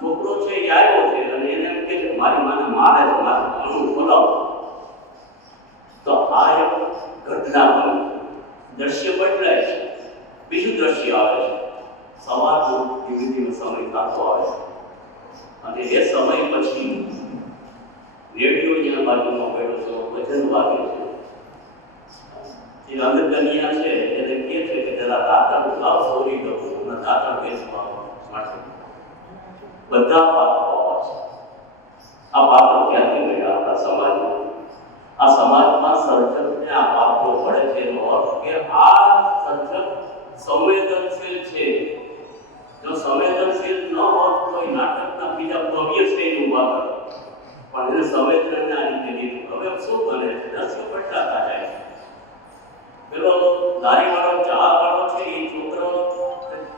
છોકરો છે એ આવ્યો છે અને એને એમ કે છે મારી માને મારે છે, મારે ઘણું બોલાવો. તો આ એક ઘટના બની, દ્રશ્ય બદલાય છે, બીજું દ્રશ્ય આવે છે. સવારનો ધીમે ધીમે સમય થતો આવે છે અને એ સમય પછી રેડિયો જ્યાં બાજુમાં પડ્યો છે ભજન વાગે છે. જે અંધકન્યા છે એને કહે છે કે જરા દાંતણ લાવ, સોરી દઉં અને દાંતણ વેચવા માટે. બધા પાત્રો છે. આ પાત્રો ક્યાંથી મળ્યા આપણા સમાજમાં? આ સમાજમાં સર્જકને આ પાત્રો મળે છે એનો અર્થ કે આ સર્જક સંવેદનશીલ છે. જો સંવેદનશીલ ન હોત તો એ નાટકના બીજા ભવ્ય સ્ટેજ ઉભા કરે, પણ એને સંવેદનને આ રીતે લીધું. હવે શું બને છે? દ્રશ્યો બદલાતા જાય છે. પેલો દારીવાળો ચા વાળો છે એ છોકરો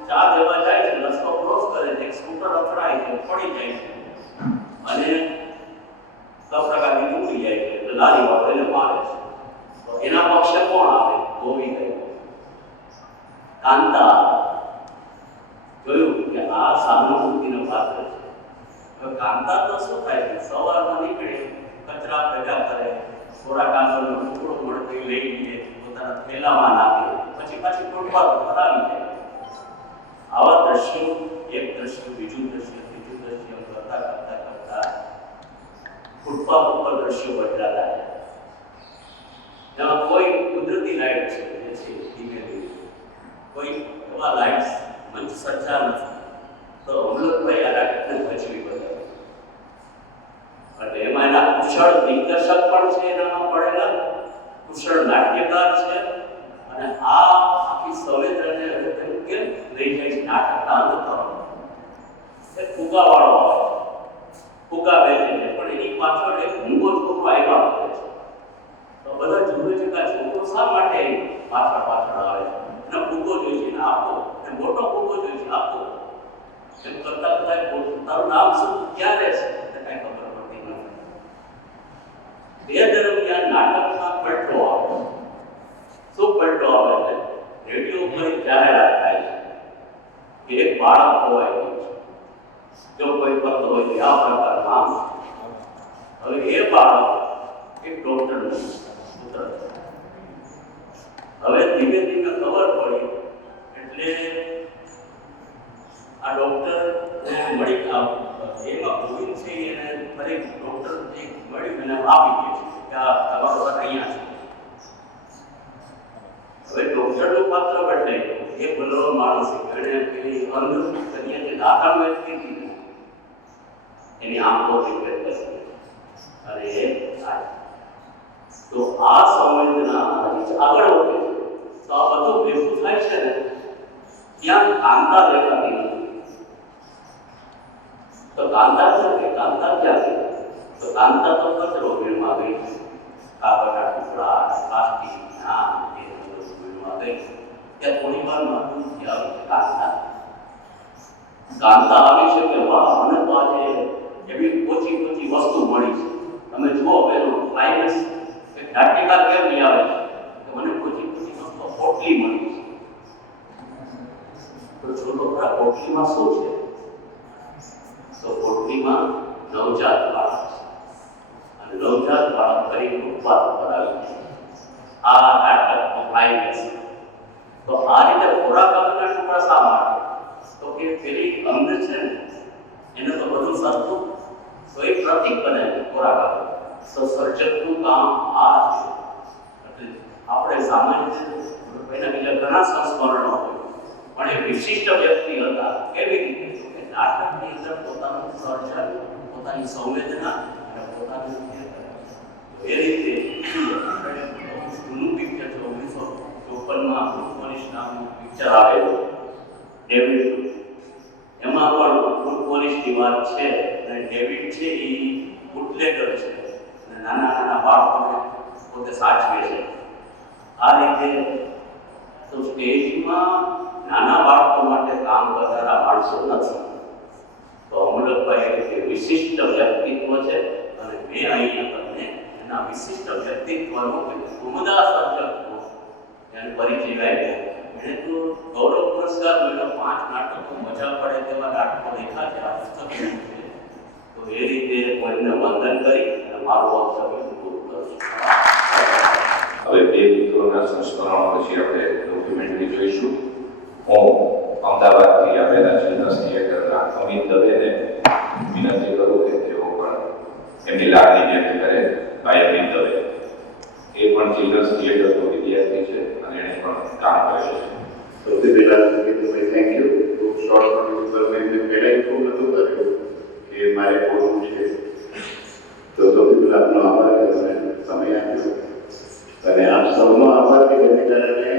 ચા દેવા જાય છે, રસ્તો ક્રોસ કરે છે, એક સ્કૂટર અથડાય છે, પડી જાય છે અને પ્રકારની તૂટી જાય છે. એટલે દારીવાળો એને મારે છે. તો એના પક્ષે કોણ આવે? ગોવિંદ. કાંતા જોયું કે આ સહાનુભૂતિનો પાત્ર છે. હવે કાંતા તો શું થાય છે? સવારમાં નીકળે, કચરા ભેગા કરે, થોડા કાગળનો ટુકડો મળતો લઈ લે, પોતાના થેલામાં નાખે, પછી ફૂટપાથ પર આવી જાય. આવા દ્રશ્યો, એક દ્રશ્ય, બીજું દ્રશ્ય, ત્રીજું દ્રશ્ય કરતા ફૂટપાથ ઉપર દ્રશ્યો બદલાતા જાય. એમાં કોઈ કુદરતી લાઈટ છે જે છે ધીમે ધીમે, કોઈ એવા લાઇટ્સ મંચ સર્જા નથી. તો અમલકભાઈ આ નાટકને ભજવી બતાવે અને એમાં એના કુશળ દિગ્દર્શક પણ છે, એનામાં પડેલા કુશળ નાટ્યકાર છે અને આ આખી સંવેદનાને કેમ લઈ જાય છે નાટકના અંત તરફ. એ ફુગાવાળો આવે છે, ફુગા બેસે છે, પણ એની પાછળ એક મૂંગો છોકરો આવ્યા કરે છે. તો બધા જુએ છે કે આ છોકરો શા માટે પાછળ આવે છે? એને ફૂગો જોઈએ છે, આપો, અને મોટો ફૂગો જોઈએ છે, આપો. એમ કરતા તારું નામ શું, ક્યાં રહેશે? કઈ ખબર પડતી નથી. બે દરમિયાન નાટકમાં પલટો આવે. શું પલટો આવે છે? રેડિયો ઉપર એક જાહેરાત થાય છે કે એક બાળક ખોવાઈ ગયું છે, જો કોઈ પત્ર હોય તો આ પ્રકાર નામ. હવે એ બાળક એક ડોક્ટરનું પુત્ર છે. હવે ધીમે ધીમે ખબર પડી એટલે આ ડોક્ટર મળી એમાં ગોવિંદ છે એને ફરી ડોક્ટર મળ્યું એને આપી દે છે કે આ તમારો અહીંયા છે. હવે ડોક્ટરનું પાત્ર બદલાઈ ગયું. એ બોલો માણસ એને પેલી અંધ કન્યાને દાખલ વ્યક્તિ કીધી, એની આંખો રિપેર કરી અને એ થાય. તો આ સંવેદના આગળ વધે છે. તો આ બધું ભેગું થાય છે ને ત્યાં કાંતા દેખાતી નથી. તો કાંતા શું કે કાંતા ક્યાં ગઈ? તો કાંતા તો કચરો વીણમાં ગઈ, કાગળના ટુકડા, પ્લાસ્ટિક, નામ એ બધું વીણમાં ગઈ. ત્યાં થોડી વારમાં દૂરથી આવી છે કાંતા. કાંતા આવી છે કે વાહ, મને તો આજે એવી ઓછી વસ્તુ મળી છે. તમે જુઓ પેલું ક્લાઇમેક્સ એક નાટ્યકાર કેમ નહીં આવે કે મને ઓછી વસ્તુ પોટલી મળી છે. તો જોતો ખરા પોટલીમાં શું છે? તો પોટલીમાં નવજાત બાળક છે અને નવજાત બાળક ફરી ફૂટપાથ ઉપર આવી છે. આ નાટકનો ક્લાઇમેક્સ. તો આ રીતે ખોરાક આપવાના ટુકડા શા માટે? તો કે પેલી અંધ છે ને એને તો બધું સરતું, તો એ પ્રતિક બને ખોરાક આપે. તો સર્જકનું કામ આ છે. એટલે આપણે સામાન્ય એના બીજા ઘણા સંસ્મરણો હોય, પણ એ વિશિષ્ટ વ્યક્તિ હતા. કેવી રીતે? કે નાટકની અંદર પોતાનું સર્જન, પોતાની સંવેદના અને પોતાનું એ રીતે જૂનું પિક્ચર 1954માં પોલીસ નામનું પિક્ચર આવેલું ડેવિડ. એમાં પણ પોલીસની વાત છે અને ડેવિડ છે એ બુટલેગર છે અને નાના બાળકોને પોતે સાચવે છે. આ રીતે તો સ્ટેજમાં નાના બાળકો માટે કામ કરનારા માણસો નથી. તો અમલકભાઈ એ રીતે વિશિષ્ટ વ્યક્તિત્વ છે અને મેં અહીંયા તમને એના વિશિષ્ટ વ્યક્તિત્વનો ઉમદા સર્જકનો એને પરિચય આપ્યો. એને તો ગૌરવ પુરસ્કાર મળ્યો. 5 નાટકો મજા પડે તેવા નાટકો લખ્યા છે આ પુસ્તકમાં છે. તો એ રીતે હું એમને વંદન કરી અને મારું વક્તવ્ય પૂરું કરું છું. હવે 2 મિત્રોના સંસ્મરણ પછી આપણે ડોક્યુમેન્ટરી જોઈશું. હું અમદાવાદથી આવેલા ચિલ્ડ્રન્સ થિયેટરના અમિત દવેને વિનંતી કરું કે તેઓ પણ એમની લાગણી વ્યક્ત કરે. ભાઈ અમિત દવે એ પણ ચિલ્ડ્રન્સ થિયેટરનો વિદ્યાર્થી છે અને એણે પણ કામ કરેલું છે. સૌથી પહેલા ભાઈ થેન્ક યુ. ખૂબ શોર્ટ નોટિસ પર મેં એમને પહેલાં ઇન્ફોર્મ નહોતું કર્યું કે મારે બોલવું છે. તો સૌથી પહેલાં આપનો આભાર કે મને સમય આપ્યો અને આપ સૌનો આભાર કે જેને કારણે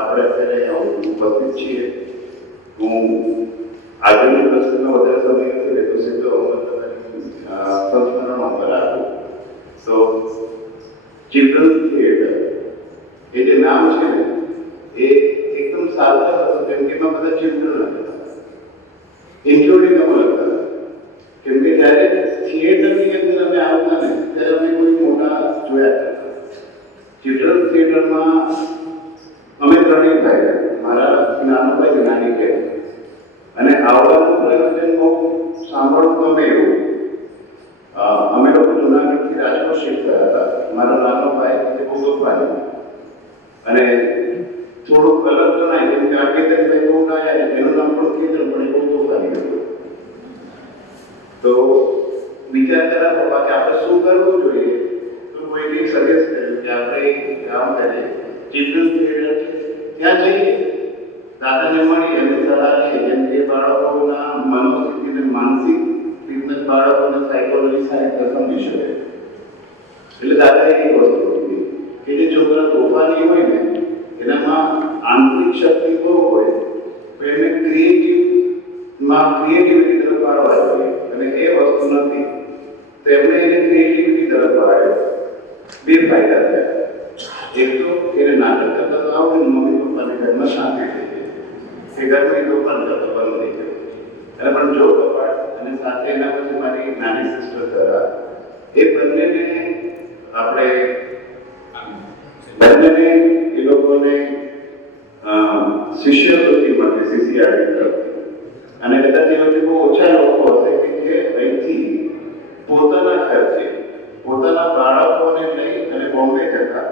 આપણે અત્યારે ઉપસ્થિત છીએ. હું આગળની પ્રશ્નમાં વધારે સમય નથી લેતો, સીધો સંસ્મરણ પર આપું તો ચિલ્ડ્રન્સ થિયેટર એ જે નામ છે ને એ એકદમ સાર્થક હતું, કેમ કે એમાં બધા ચિલ્ડ્રન હતા, ઇન્ક્લુડિંગ અમલક હતા. કેમ કે જ્યારે થિયેટરની અંદર અમે આવતા ને ત્યારે અમે કોઈ મોટા જોયા હતા. ચિલ્ડ્રન્સ થિયેટરમાં અમે ત્રણેય ભાઈ, મારા નાનો ભાઈ નાની બેન, અને આવવાનું પ્રયોજન બહુ સાંભળવું ગમે એવું. અમે લોકો જુનાગઢથી રાજકોટ શિફ્ટ થયા હતા. મારો નાનો ભાઈ તે બહુ તોફાની અને થોડુંક અલગ જણાય, જેમ કે આકેતનભાઈ બહુ ગાયા, એનું નામ પણ કેતન, પણ એ બહુ તોફાની હતું. તો વિચાર કર્યા પપ્પા કે આપણે શું કરવું જોઈએ. તો કોઈકે સજેસ્ટ કર્યું કે આપણે એક કામ કરીએ, ચિલ્ડ્રન્સ થિયેટર છે ત્યાં જઈએ, દાદાને મળી એમને સલાહ લઈએ, જેમ કે બાળકોના મનોસ્થિતિ અને માનસિક ફિટનેસ બાળકોને સાયકોલોજી સારી સમજી શકે. એટલે દાદાએ એ વસ્તુ હતી કે જે છોકરા તોફાની હોય ને એનામાં આંતરિક શક્તિ બહુ હોય તો એને ક્રિએટિવિટી તરફ વાળવા જોઈએ, અને એ વસ્તુ નથી. તો એમણે એને ક્રિએટિવિટી તરફ વાળ્યો. 2 ફાયદા થયા. એક તો એને નાટક કરતા તો આવડે, મમ્મી પપ્પાને ઘરમાં શાંતિ થઈ ગઈ, એ ઘરમાં તોફાન કરતો બંધ થઈ ગયો. અને પણ જો કપાટ અને સાથે એના પછી મારી નાની સિસ્ટર કરા, એ બંનેને એ લોકોને શિષ્યવૃત્તિ મળે CCRT તરફથી. અને કદાચ એ વખતે બહુ ઓછા લોકો હશે કે જે અહીંથી પોતાના ખર્ચે પોતાના બાળકોને લઈ અને બોમ્બે જતા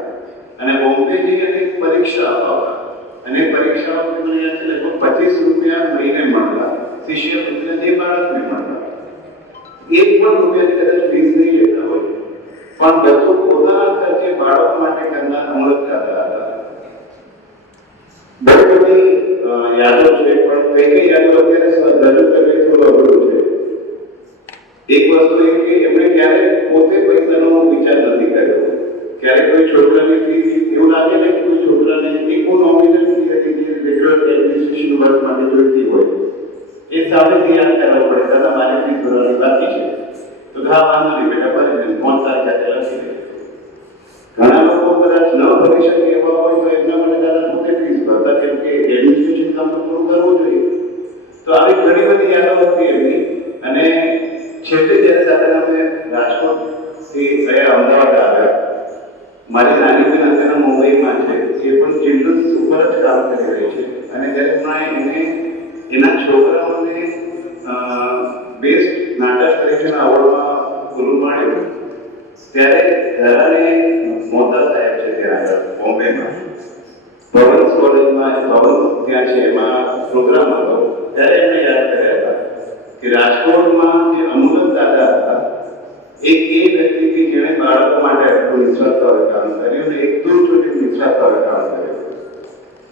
અને બોમ્બે જઈ અને પરીક્ષા અપાવતા. અને પરીક્ષાઓ મને યાદ છે લગભગ 25 રૂપિયા મહિને મળતા શિષ્યવૃત્તિના જે બાળકને મળતા. 1 પણ રૂપિયાની કદાચ ફીસ નહીં લેતા હોય, પણ બધું પોતાના ખર્ચે બાળકો માટે કરનાર અમૃત દાદા હતા. બહુ બધી યાદો છે, પણ કઈ યાદો અત્યારે રજૂ કરવી થોડું અઘરું છે. એક વસ્તુ એ કે એમણે ક્યારેક પોતે પૈસાનો વિચાર નથી કર્યો. ક્યારેક કોઈ છોકરાની ફી એવું લાગે ને કે કોઈ છોકરાને એક નોમિનલ ફી હતી જે રેગ્યુલર એડમિનિસ્ટ્રેશન વર્ક માટે જોઈતી હોય, એ સામેથી યાદ કરવા પડે, દાદા મારી ફી ભરવાની બાકી છે. તો હા વાંધો નહીં બેટા ભરી દે, 5 તારીખ સાથે લખી દે. ઘણા લોકો કદાચ ન ભરી શકે એવા હોય તો એમના માટે દાદા પોતે ફીસ ભરતા, કેમ કે એડમિનિસ્ટ્રેશન કામ તો પૂરું કરવું જોઈએ. તો આવી ઘણી બધી યાદો હતી એમની. અને છેલ્લે જ્યારે દાદા અમે રાજકોટથી ગયા અમદાવાદ આવ્યા, મારી નાની બેન અત્યારે મુંબઈમાં છે, એ પણ ચિલ્ડ્રન્સ ઉપર જ કામ કરી રહી છે. અને જ્યારે એને એના છોકરાઓને બેસ્ટ નાટક તરીકેના એવોર્ડમાં પૂરું પાડ્યું, ત્યારે ધરાને મોતા સાહેબ છે ત્યાં આગળ બોમ્બેમાં ભવન્સ કોલેજમાં, ભવન ત્યાં છે, એમાં પ્રોગ્રામ હતો. ત્યારે એમને યાદ કર્યા હતા કે રાજકોટમાં જે અમૃત દાદા હતા એ વ્યક્તિ કે જેણે બાળકો માટે આટલું નિસ્વાર્થ કામ કર્યું અને એકદમ છોટી નિસ્વાર્થ કામ કર્યું.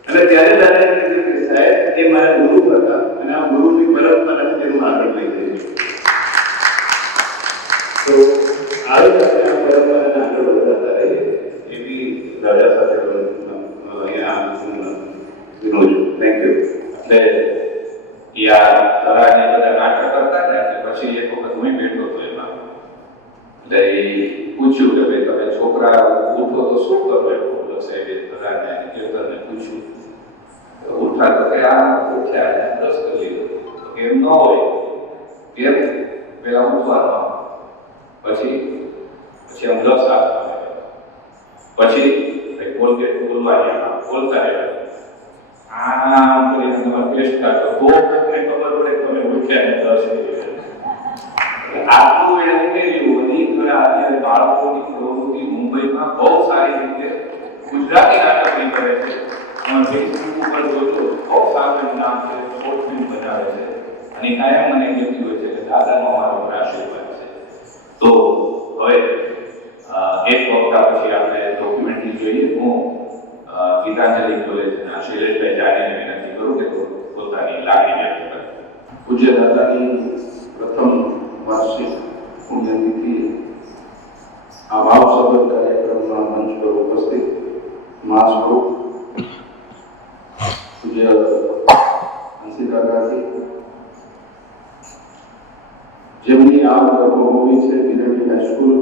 અને ત્યારે દાદાએ કીધું કે સાહેબ એ મારા ગુરુ હતા અને આ ગુરુની પરંપરાથી તેનું આગળ લઈ જઈશ. તો આવી રીતે આ પરંપરાને આગળ વધારતા રહીએ એવી દાદા સાથે અહીંયા વિનોદ છું. Thank you. એટલે તરાને બધા નાટક કરતા ને એટલે પછી એક વખત હું બેઠો હતો એમાં. એટલે પૂછ્યું કે ભાઈ તમે છોકરા ઉઠો તો શું કરો? એમ સાહેબે તરાને કીર્તનને પૂછ્યું. ઉઠા તો કે આ થયા બ્રશ કરી લીધું તો એમ ન હોય કેમ પહેલા ઉઠવાનું પછી આમ બ્રશ આપવાનું પછી કોલગેટ બોલવાની બોલતા રહેવાનું આમ કરીને તમારે પેસ્ટ કાઢો તો તમને ખબર પડે કે તમે ઉઠ્યા ને બ્રશ કરી આટલું એને ઉમેર્યું હતી તો અત્યારે બાળકોની પ્રવૃત્તિ મુંબઈમાં બહુ સારી રીતે ગુજરાતી નાટકની કરે છે અને ફેસબુક ઉપર જોજો બહુ સારું નામ છે શોર્ટ ફિલ્મ બનાવે છે અને કાયમ મને કહેતી હોય છે કે દાદાનો મારો આશીર્વાદ છે તો હવે એક વખત પછી આપણે ડોક્યુમેન્ટરી જોઈએ હું ગીતાંજલિ કોલેજના શૈલેષભાઈ જાણીને વિનંતી કરું કે પોતાની લાગણી વ્યક્ત કરે. પૂજ્ય દાદાની પ્રથમ વાર્ષિક પુણ્યતિથિ આ ભાવસભર કાર્યક્રમના મંચ પર ઉપસ્થિત મહાસ્વરૂપ પૂજ્ય હંસિતા ગાંધી જેમની આ કર્મભૂમિ છે વિરણી હાઈસ્કૂલ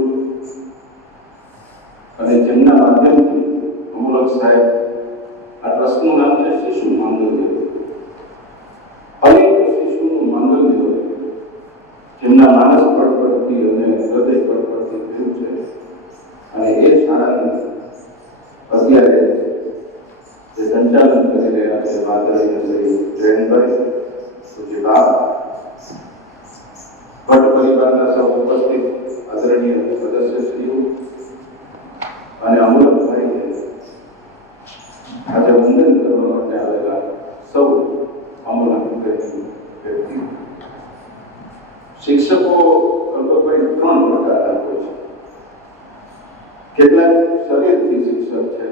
અને જેમના માધ્યમથી અમોલક સાહેબ આ ટ્રસ્ટનું નામ છે શિશુ માંગલ્ય અનેક શિશુનું માંગલ્ય જેમના માનસ પડપડથી અને હૃદય પડપડથી થયું છે અને એ શાળાનું અત્યારે જે સંચાલન કરી રહ્યા છે માધવજી શ્રી જયંતભાઈ સુજીબા ભટ્ટ પરિવારના સૌ ઉપસ્થિત આદરણીય સદસ્યશ્રીઓ અને અમૃતભાઈને આજે વંદન કરવા માટે આવેલા સૌ અમૂલ્ય વ્યક્તિઓ. શિક્ષકો લગભગ 3 પ્રકારના હોય છે. કેટલાક શરીરથી શિક્ષક છે,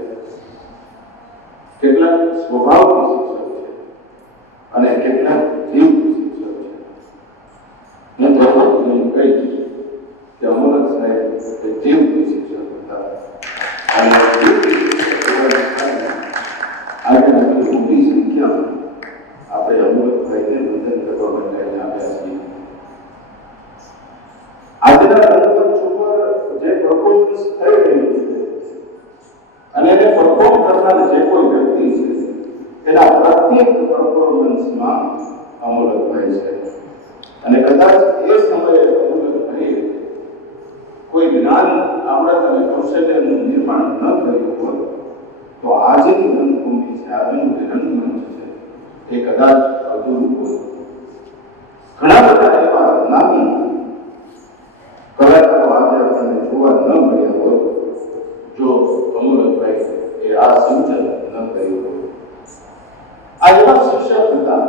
કેટલાક સ્વભાવથી શિક્ષક છે અને કેટલાક જીવથી શિક્ષક છે. હું પ્રભુ એમ કહીશ કે અમોલક સાહેબ એ જીવથી શિક્ષક હતા અને આજે મોટી સંખ્યામાં આપણે અમોલકભાઈને વંદન કરવા માટે આવ્યા છીએ. આજના રંગમંચ ઉપર જે પરફોર્મન્સ થઈ રહ્યું છે અને એને પરફોર્મ કરનાર જે કોઈ વ્યક્તિ છે એના પ્રત્યેક પરફોર્મન્સમાં અમોલકભાઈ છે અને કદાચ એ સમયે અમોલકભાઈએ કોઈ જ્ઞાન આવડત અને કૌશલ્યનું નિર્માણ ન કર્યું હોત તો આજની રંગભૂમિ છે, આજનું જે રંગમંચ છે એ કદાચ અધૂરું હોત. ઘણા બધા એવા નામી કલાકારો આજે આપણને જોવા ન મળ્યા હોય જો અમોલકભાઈ એ આ સિંચન ન કર્યું હોય. આ એવા શિક્ષક હતા.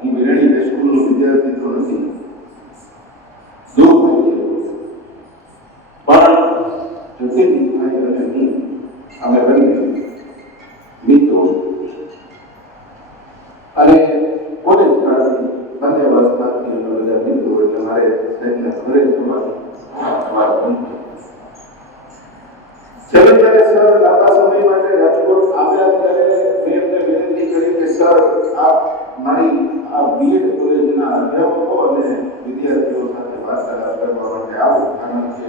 હું વિરણી હાઈસ્કૂલનો વિદ્યાર્થી તો નથી, દુર્ભાગ્ય પણ જ્યોતિર્ભાઈ અને હું અમે બંને મિત્રો અને કોલેજ કાળથી બંને અવસ્થાથી અમે બધા મિત્રો એટલે મારે સાહેબના ઘરે જવાનું વાત બનતી. છેલ્લે જ્યારે સર લાંબા સમય માટે રાજકોટ આવ્યા ત્યારે મેં એમને વિનંતી કરી કે સર આપ મારી આ બીએડ કોલેજના અધ્યાપકો અને વિદ્યાર્થીઓ સાથે વાર્તાલાપ કરવા માટે આવો, કારણ કે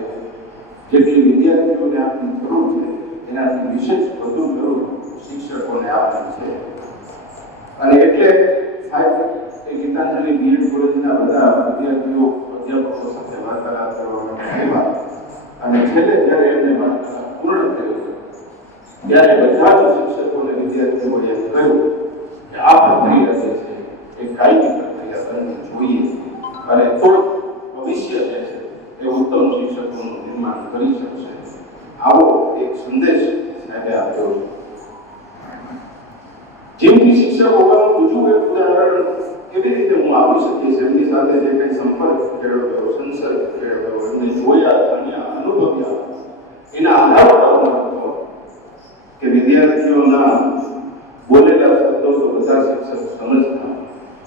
જેટલી વિદ્યાર્થીઓને આપની જરૂર છે એનાથી વિશેષ વધુ જરૂર શિક્ષકોને આપની છે. અને એટલે સાહેબ એ ગીતાંજલિ બીએડ કોલેજના બધા વિદ્યાર્થીઓ અધ્યાપકો સાથે વાર્તાલાપ કરવા માટે આવ્યા અને છેલ્લે જ્યારે એમને વાર્તાલાપ પૂર્ણ થયો ત્યારે બધા જ શિક્ષકોને વિદ્યાર્થીઓએ એમ કહ્યું કે આ પ્રક્રિયા જે છે એ કાયમી પ્રક્રિયા બનવી જોઈએ અને તો ભવિષ્ય જે છે એ ઉત્તમ શિક્ષકોનું નિર્માણ કરી શકશે. આવો એક સંદેશ સાહેબે આપ્યો છે. જીવથી શિક્ષક હોવાનું બીજું એક ઉદાહરણ કેવી રીતે હું આપી શકીશ, એમની સાથે જે કંઈ સંપર્ક કેળવ્યો, સંસર્ગ કેળવ્યો, એમને જોયા, જાણ્યા, અનુભવ્યા, એના આધાર પર હતો કે વિદ્યાર્થીઓના બોલેલા શબ્દો તો બધા શિક્ષક સમજતા,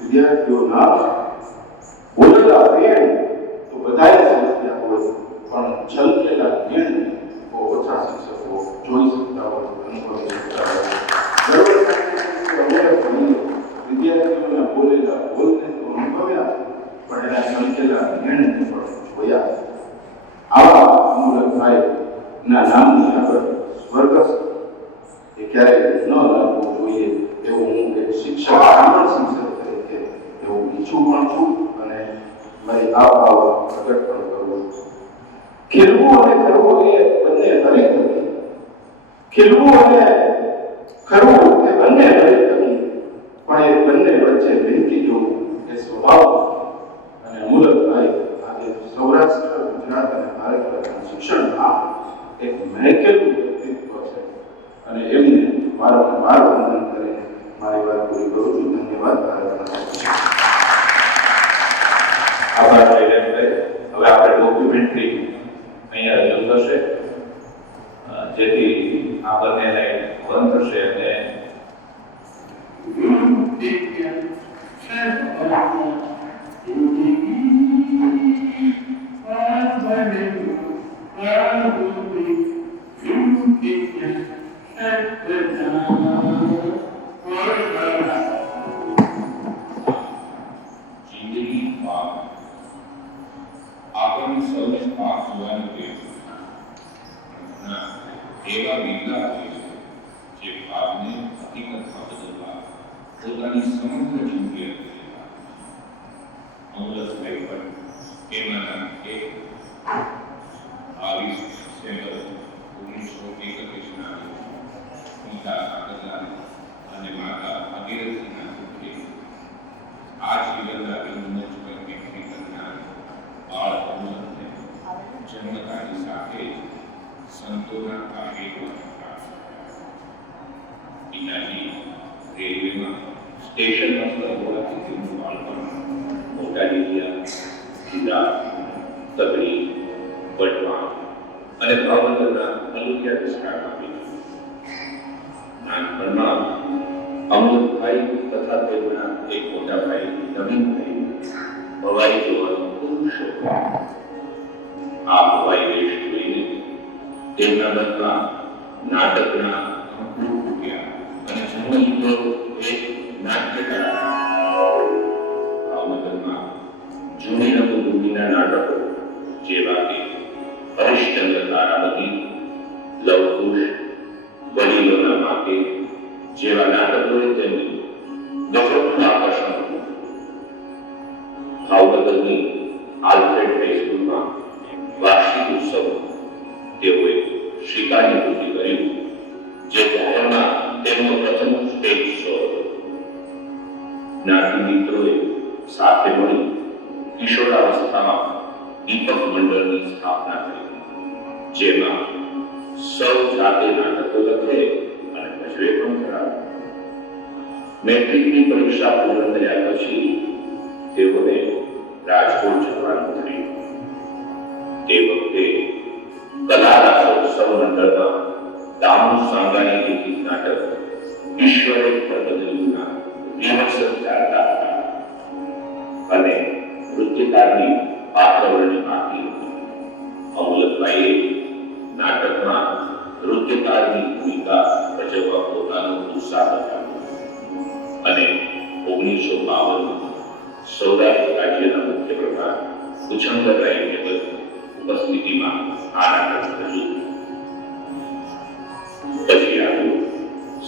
વિદ્યાર્થીઓના બોલેલા પ્રેમ તો બધાએ સમજ્યા હોય, પણ છલકેલા જ્ઞાન બહુ ઓછા શિક્ષકો જોઈ શકતા હોય, અનુભવી શકતા હોય. વિદ્યાર્થીઓના બોલેલા બોલને તો અનુભવ્યા પણ એના છલકેલા જ્ઞાનને પણ જોયા. આવા અમોલકભાઈ ના નામની આગળ સ્વર્ગસ્થ એ ક્યારેય ન લાગવું જોઈએ એવું હું એક શિક્ષક, બ્રાહ્મણ શિક્ષક તરીકે મારી આ ભાવ પ્રગટ પણ કરું છું. ખીલવું અને ખરવું એ બંને દરેક હતી. ખીલવું અને ખરવું એ બંને દરેક હતી, પણ એ બંને વચ્ચે વહેતી જવું એ સ્વભાવ અને અમૂલકભાઈ આજે સૌરાષ્ટ્ર, ગુજરાત અને ભારત વર્ષના શિક્ષણમાં એક મહેકેલું વ્યક્તિત્વ છે અને એમને વારંવાર વંદન કરીને મારી વાત પૂરી કરું છું. ધન્યવાદ. ભારત. આભાર શૈલેષભાઈ. હવે આપણે ડોક્યુમેન્ટરી અહીંયા રજૂ થશે, જેથી આ બંનેને બંધ થશે અને જિંદગીમાં આપણને સૌને પાક જોવાનું કહે છે. એવા વિરલા હોય છે જે પાકને હકીકતમાં બદલવા પોતાની સમગ્ર જિંદગી અમૂલકભાઈ પણ એમાંના એક 22 ડિસેમ્બર 1931ના પિતા કાકરલાલ અને માતા ભાગીરથીના દુઃખે આ જીવનના વિમોચ પર વ્યક્તિ કરનાર બાળ અમૂલકને જન્મતાની સાથે સંતોના આશીર્વાદ પ્રાપ્ત થયા. પિતાજી રેલવેમાં સ્ટેશન માસ્ટર હોવાથી તેમનું બાળપણ મોટા લીલિયા, જીરા, તગડી, વટવા અને ભાવનગરના અલુલિયા વિસ્તારમાં વીત્યું. નાનપણમાં અમૃતભાઈ તથા તેમના એક મોટા ભાઈ નવીનભાઈ ભવાઈ જોવાનો ખૂબ શોખ. આ ભવાઈ વેશ જોઈને તેમના મનમાં નાટકના અંકુર ફૂટ્યા અને જન્મ લીધો એક નાટ્યકાર. ભાવનગરમાં જૂની નવદુર્ગીના નાટકો જેવા કે હરિશ્ચંદ્ર તારામતી, લવકુશ, વડીલોના માકે જેવા નાટકોએ તેમની નફરતનું આકર્ષણ હતું. ભાવનગરની આલ્ફ્રેડ હાઈસ્કૂલમાં વાર્ષિક ઉત્સવ તેઓએ શિકારી વૃત્તિ કર્યું, જે જાહેરમાં તેમનો પ્રથમ સ્ટેજ શો હતો. જ્ઞાતિ મિત્રોએ સાથે મળી કિશોરાવસ્થામાં દીપક મંડળની સ્થાપના કરી, જેમાં સૌ જાતે નાટકો લખે અને ભજવે પણ ખરા. મેટ્રિકની પરીક્ષા પૂર્ણ થયા પછી તેઓને રાજકોટ જવાનું થયું. તે વખતે કલા રાસોત્સવ મંડળમાં દામુ સાંગાની લિખિત નાટક ઈશ્વરે પર બદલ્યુંના વિમર્શક ચાલતા હતા અને નૃત્યકારની પાત્રવર્ણિમાંથી અમૂલકભાઈએ નાટકમાં નૃત્યકારની ભૂમિકા ભજવવા પોતાનો ઉત્સાહ બતાવ્યો અને 1952 સૌરાષ્ટ્ર રાજ્યના મુખ્ય પ્રધાન ઉછંગરાય ઉપસ્થિતિમાં આ નાટક રજૂ. પછી આવ્યો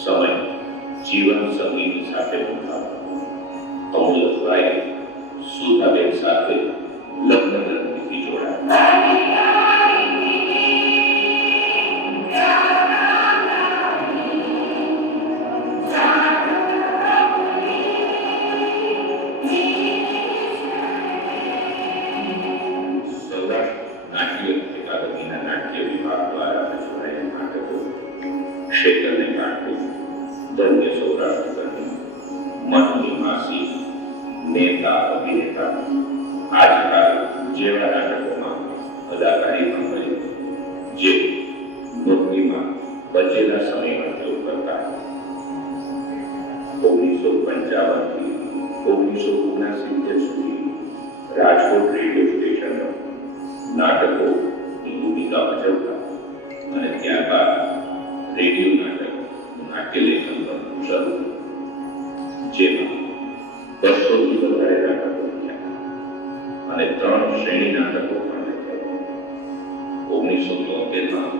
સમય જીવન સંગીત સાથે બંધાયો. અમૂલકભાઈ સુધાબેન સાથે લગ્ન ગ્રંથિથી જોડાયા. ક્ષેત્રને કાઢવું, ધન્ય સૌરાષ્ટ્ર કરવી, મનની માસી, નેતા અભિનેતા, આજકાલ જેવા નાટકોમાં અદાકારી પણ કરી, જે નોકરીમાં બચેલા સમયમાં તેઓ કરતા. 1955 થી 1969 સુધી રાજકોટ રેડિયો સ્ટેશનમાં નાટકોની ભૂમિકા ભજવતા અને ત્યારબાદ રેડિયો નાટક નાટ્યલેખન પણ શરૂ, જેમાં 200થી વધારે નાટકો લખ્યા અને 3 શ્રેણી નાટકો પણ લખ્યા. 1973માં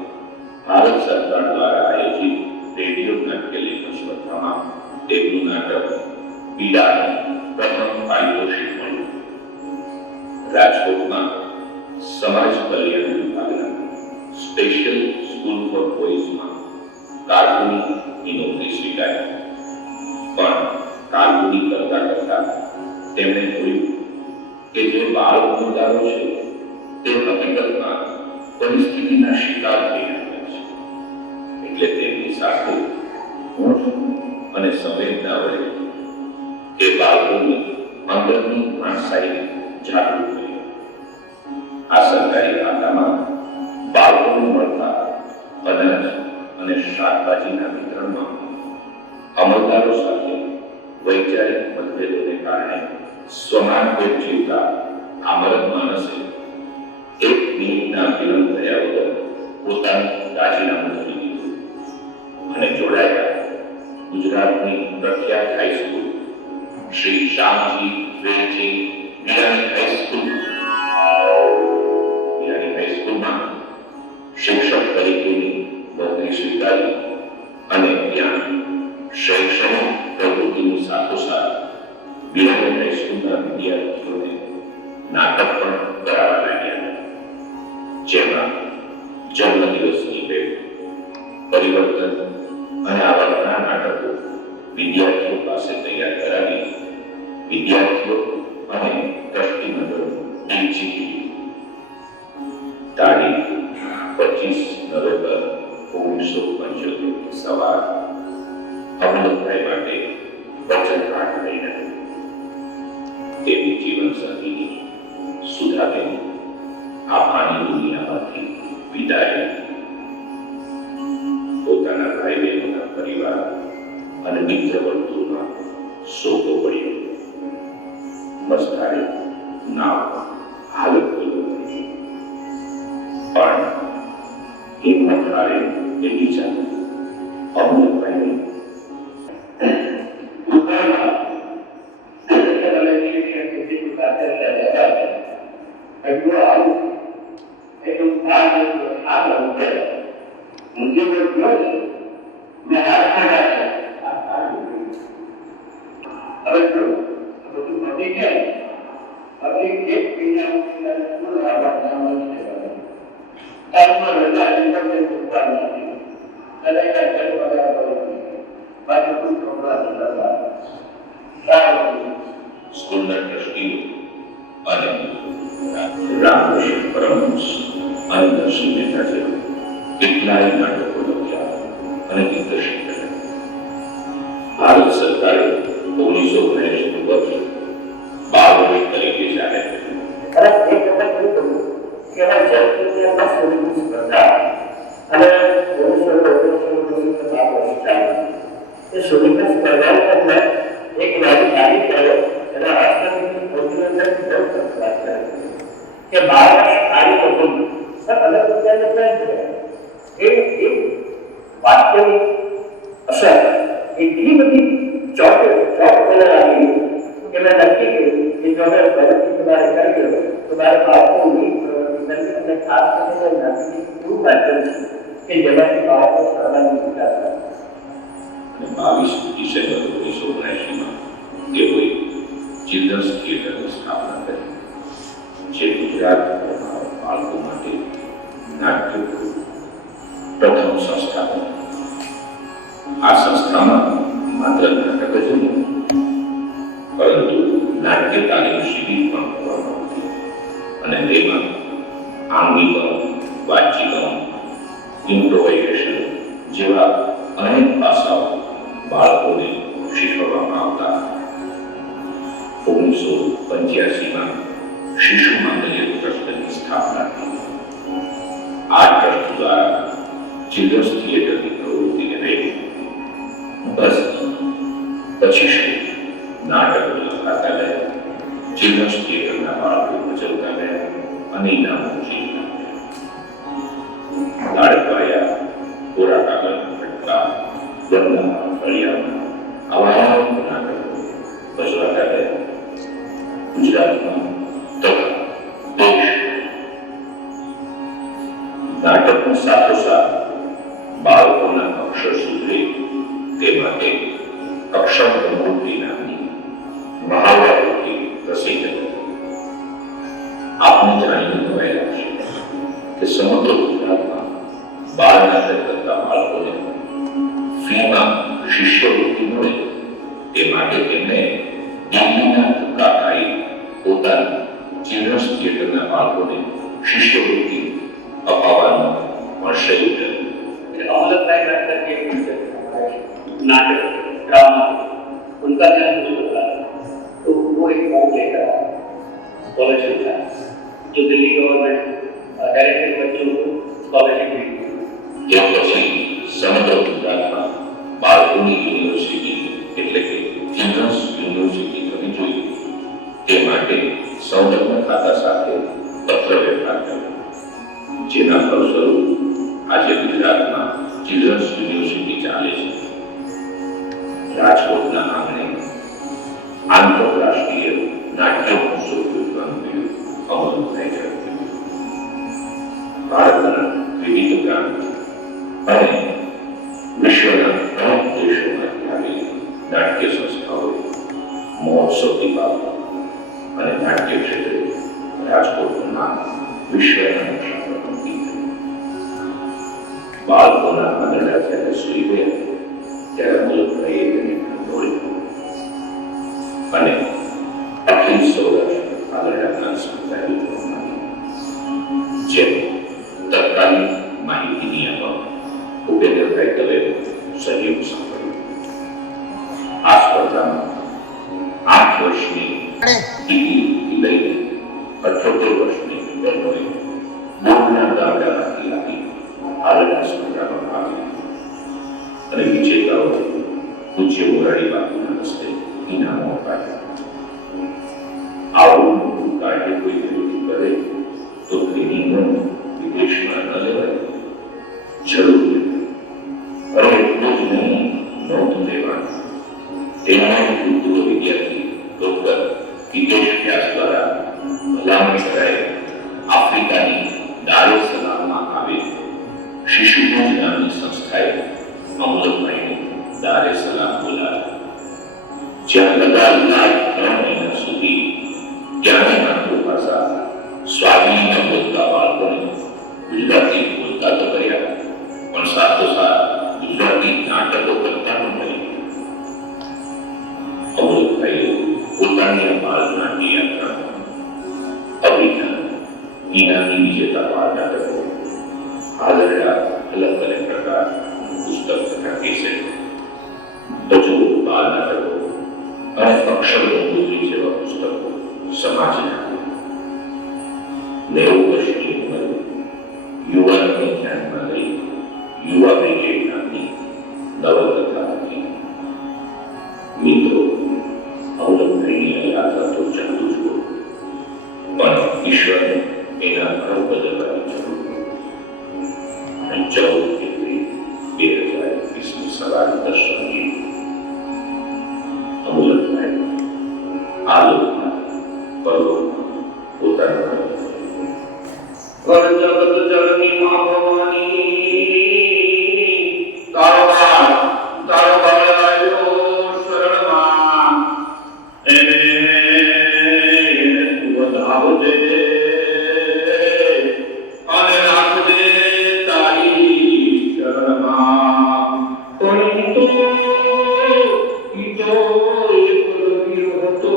ભારત સરકાર દ્વારા આયોજિત રેડિયો નાટ્યલેખન સ્પર્ધામાં તેમનું નાટક પીડાને પ્રથમ પારિતોષિક મળ્યું. રાજકોટમાં સમાજ કલ્યાણ વિભાગના સ્પેશિયલ સ્કૂલ ફોર બોયઝમાં કાર્ટૂનની નોકરી સ્વીકારી. પણ કાર્ટૂની કરતા કરતા તેમણે જોયું કે જે બાળ ગુનેગારો છે તે હકીકતમાં પરિસ્થિતિના શિકાર થઈ રહ્યા છે. એટલે તેમની સાથે ઊંઘ અને સંવેદના વડે તે બાળકોની અંદરની માણસાઈને જાગૃત કરી. આ સરકારી ખાતામાં બાળકોને મળતા અનાજ અને શાકભાજીના વિતરણમાં અમલદારો સાથે વૈચારિક મતભેદોને કારણે સ્વમાન પેટ જીવતા આ મરદ માણસે 1 મિનિટના વિલંબ થયા વગર પોતાનું રાજીનામું કરી દીધું અને જોડાયા ગુજરાતની પ્રખ્યાત હાઈસ્કૂલ શ્રી શ્યામજી વેલજી વિરાણી હાઈસ્કૂલમાં શિક્ષક તરીકેની નોકરી સ્વીકારી અને ત્યાં શૈક્ષણિક પ્રવૃત્તિની સાથોસાથ વિરાણી હાઈસ્કૂલના વિદ્યાર્થીઓને નાટક પણ કરાવવા લાગ્યા, જેમાં જન્મદિવસની ભેટ, પરિવર્તન અને આવા ઘણા નાટકો વિદ્યાર્થીઓ પાસે તૈયાર કરાવી વિદ્યાર્થીઓ અને ટ્રસ્ટી મંડળ દિલ જીતી. તારીખ 25 નવેમ્બર 1975 સવાર અમલભાઈ માટે વચન પાઠ થઈ હતી. તેની જીવન સંગીની સુધાબેન આ પાણી દુનિયામાંથી વિદાય પોતાના ભાઈ બહેનોના પરિવાર અને મિત્ર વર્તુળમાં સોગો પડ્યો. મસ્તારે નાવ હાલત બધું થઈ, પણ હિંમત હારે એ બીજા અમૃતભાઈ સ્કૂલના ટ્રસ્ટીઓ અને રામકૃષ્ણ પરમહંસ અને નરસિંહ મહેતા જેવા કેટલાય નાટકો લખ્યા અને દિગ્દર્શિત કર્યા. ભારત સરકારે 1979 વર્ષ બાળ વર્ષ તરીકે જાહેર ચિલ્ડ્રન્સ થિયેટરની સ્થાપના કરી, જે ગુજરાત બાળકો માટે નાટ્ય પ્રથમ સંસ્થા બની. આ સંસ્થામાં માત્ર નાટક જ નહીં, પરંતુ નાટ્ય તાલીમ શિબિર પણ કરવામાં આવતી અને તેમાં આંગિકમ, વાતચીકમ, ઇમ્પ્રોવાઇઝેશન જેવા અનેક પાસાઓ બાળકોને શીખવવામાં આવતા. 1985માં શિશુ માંગલ્ય ટ્રસ્ટની સ્થાપના થઈ. આ ટ્રસ્ટ દ્વારા ચિલ્ડ્રન્સ થિયેટરની પ્રવૃત્તિને વેગ બસ પછી શું નાટકો લખાતા ગયા, ચિલ્ડ્રન્સ થિયેટરના બાળકો ભજવતા ગયા અને ઇનામો જીતતા ગયા. લાડકવાયા, કોરા કાગળના ફટકા, ગંદા ફળિયા આવા નાટકો ભજવાતા ગયા. ગુજરાતમાં તથા દેશ નાટકની સાથોસાથ બાળકોના અક્ષર સુધરે તે માટે અક્ષર મૂર્તિ નામની મહાવરાથી પ્રસિદ્ધ હતી. આપને જાણીને નવાઈ લાગશે કે સમગ્ર ગુજરાતમાં બાળ નાટક કરતા બાળકોને ફીમાં શિષ્યવૃત્તિ મળે તે માટે તેમને દિલ્હીના ધક્કા ખાઈ પોતાના ચિલ્ડ્રન્સ થિયેટરના બાળકોને શિષ્યવૃત્તિ અપાવવાનું મળશે. अमृत राय डॉक्टर के नाटक ड्रामा उनका जन्म कुछ होता है तो वो एक फॉर्म लेकर स्कॉलरशिप था जो दिल्ली गवर्नमेंट डायरेक्टली बच्चों को स्कॉलरशिप दी. ત્યાર પછી સમગ્ર ગુજરાતમાં બાળકોની યુનિવર્સિટી એટલે કે ચિલ્ડ્રન્સ યુનિવર્સિટી થવી જોઈએ તે માટે સંલગ્ન ખાતા સાથે પત્ર વ્યવહાર કર્યો, જેના ફળસ્વરૂપ આજે ગુજરાતમાં ચિલ્ડ્રન્સ યુનિવર્સિટી ચાલે છે. રાજકોટના આંગણે આંતરરાષ્ટ્રીય નાટ્ય મહોત્સવ યોજવાનું અમલ થાય છે. ભારતના વિવિધ પ્રાંત અને વિશ્વના અનેક દેશોમાંથી આવેલી નાટ્ય સંસ્થાઓ મહોત્સવની બાબત અને નાટ્ય ક્ષેત્રે રાજકોટનું નામ વિશ્વના નકશા પર અંકિત થયું. બાળકોના આંગણા જ્યારે સૂઈ ગયા ત્યારે મુલકભાઈએ તેને ઢોળ્યું અને અખિલ સૌરાષ્ટ્ર આંગણાના સંકળાયેલ કરવામાં જેમ તત્કાલીન માહિતી નિયામક ભૂપેન્દ્રભાઈ દવેનો સહયોગ સાંભળ્યો. આ સ્પર્ધામાં 8 વર્ષની દીકરીથી લઈને 78 વર્ષની બહેનોએ દૂરના ગામડામાંથી આવી હાલના સ્પર્ધામાં ભાગ લીધો અને વિજેતાઓને પૂજ્ય મોરારી બાપુના હસ્તે ઇનામો અપાયા. આવું મોટું કાર્ય કોઈ વિરોધી કરે તો તેની નોંધ વિદેશમાં ન લેવાય, જરૂર અને એટલું જ નહીં, નોંધ લેવાની. તેના ભૂતપૂર્વ વિદ્યાર્થી ડોક્ટર હિતેશ વ્યાસ દ્વારા ભલામણ કરાય આફ્રિકાની દાર એ સલામમાં આવેલ શિશુભુજ નામની સંસ્થાએ અમૃતભાઈને દાર એ સલામ બોલાવ્યા, જ્યાં લગાતાર 3 મહિના સુધી ત્યાંની માતૃભાષા સ્વાધીન બોલતા બાળકોને ગુજરાતી બોલતા તો કર્યા પણ સાથોસાથ ગુજરાતી નાટકો કરતા પણ કર્યા. અમૃતભાઈએ પોતાની બાળ નાટ્ય યાત્રામાં અભિજ્ઞાન ઇનામી વિજેતા બાળ નાટકો, હાલરડા અલગ અલગ પ્રકાર પુસ્તક તથા કેસેટ, રજૂ બાળ નાટકો અને અક્ષર ગંગોત્રી જેવા પુસ્તકો સમાજને આપ્યા. 90 વર્ષની ઉંમરે યુવાનોને ધ્યાનમાં લઈ યુવા બ્રિગેડ નામની નવલકથા લખી. મિત્રો, અવલંબણીની યાત્રા તો ચાલુ જ હોય, પણ ઈશ્વરને એના ઘર બદલવાની જરૂર અને 14 એપ્રિલ 2021ની સવારે 10 વાગે અમૃતભાઈ આ લોકમાં પર્વમાં પોતાના જગત જગની મા ભવાની તારો આવ્યો શરણમાં એને વધાવજે અને રાખજે તારી શરણમાં. પરંતુ ઈ તો એક રવિ હતો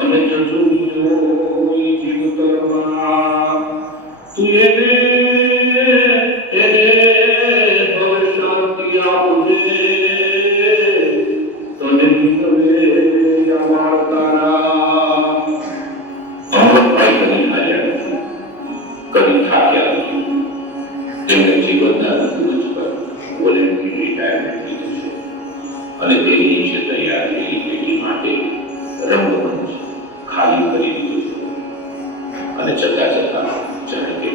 અને જજુમિયો જીવ કરવા તું એને ભવ શાંતિ આપજે તને હવે અમાર તારા. અમૃતભાઈ કદી હાર્યા નથી, કદી થાક્યા નથી. તેમણે જીવનના અંતજ પર વોલેન્ટરી રિટાયરમેન્ટ લીધું છે અને તેની નીચે તૈયાર થયેલી પેઢી માટે રંગમંચ ખાલી કરી દીધું છે અને જતા જતા જાણે કે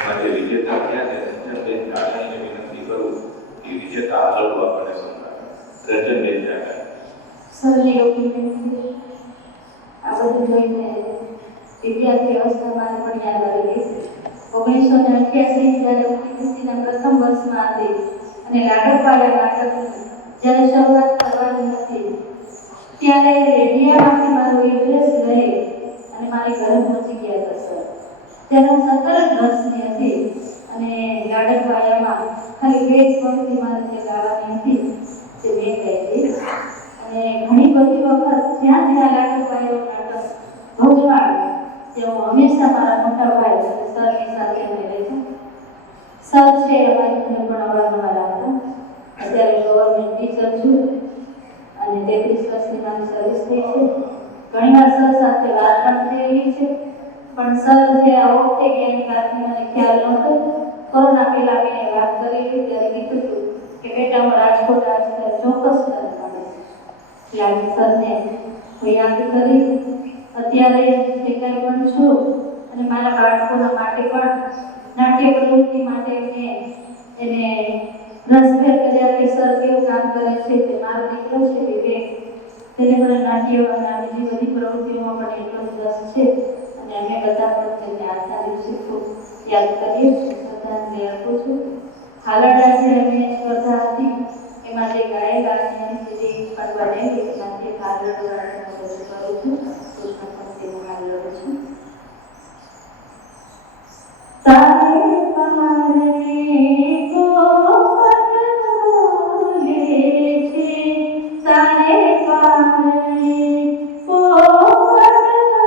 એમાં જે વિજેતા થયા છે રંજનબેન કાળાણીને વિનંતી કરું કે વિજેતા હાજર આપણને સંભળાવે. રંજનબેન કાળાણી. સરની યોગી આ બધું જોઈને વિદ્યાર્થી અવસ્થામાં પણ યાદ આવી ગઈ. 1988 જ્યારે યુનિવર્સિટીના પ્રથમ વર્ષમાં હતી અને લાડકવાયા નાટક જ્યારે શરૂઆત કરવાની હતી ત્યારે રેડિયામાંથી મારું એડ્રેસ લઈ અને મારી ઘરે પહોંચી ગયા હતા સર. ત્યારે હું 17 વર્ષની હતી અને લાડકવાયામાં ખાલી 2 પંક્તિ મારે જે ગાવાની હતી તે મેં ગાઈ હતી. અને ઘણી બધી વખત જ્યાં જ્યાં લાડકવાયો નાટક ભજવાયું તેઓ હંમેશા મારા મોટા ભાઈ સરની સાથે અમે રહેતા. સર છે અમારી ઘરે પણ અવારનવાર આવતા. અત્યારે ગવર્મેન્ટ ટીચર છું અને 33 વર્ષની મારી સર્વિસ થઈ છે. ઘણીવાર સર સાથે વાત પણ થયેલી છે. પણ સર જે આ વખતે ગયાની વાતની મને ખ્યાલ નહોતો. કોરોના પહેલા મેં વાત કરેલી ત્યારે કીધું હતું કે બેટા હું રાજકોટ આવશે ચોક્કસ તને મળીશ. એટલે સરને હું યાદ કરી અત્યારે જે કંઈ પણ છું અને મારા બાળકોના માટે પણ નાટ્ય પ્રવૃત્તિ માટે મેં એને રસભેર કર્યા કે સર કેવું કામ કરે છે. તે મારો દીકરો છે વિવેક, તેને પણ નાટ્ય અને બીજી બધી પ્રવૃત્તિઓમાં પણ એટલો જ રસ છે અને અમે બધા પણ તેને આજના દિવસે ખૂબ યાદ કરીએ છીએ, શ્રદ્ધાંજલિ આપું છું. હાલડા જે અમે સ્પર્ધા હતી એમાં જે ગાયેલા અને સીધી પણ બનેલી એમાંથી હાલડો રજૂ કરું છું. કૃષ્ણ ભક્તિનું હાલડો છું. તારે પારણે પોપટ બોલે છે, તારે પારણે પોપટ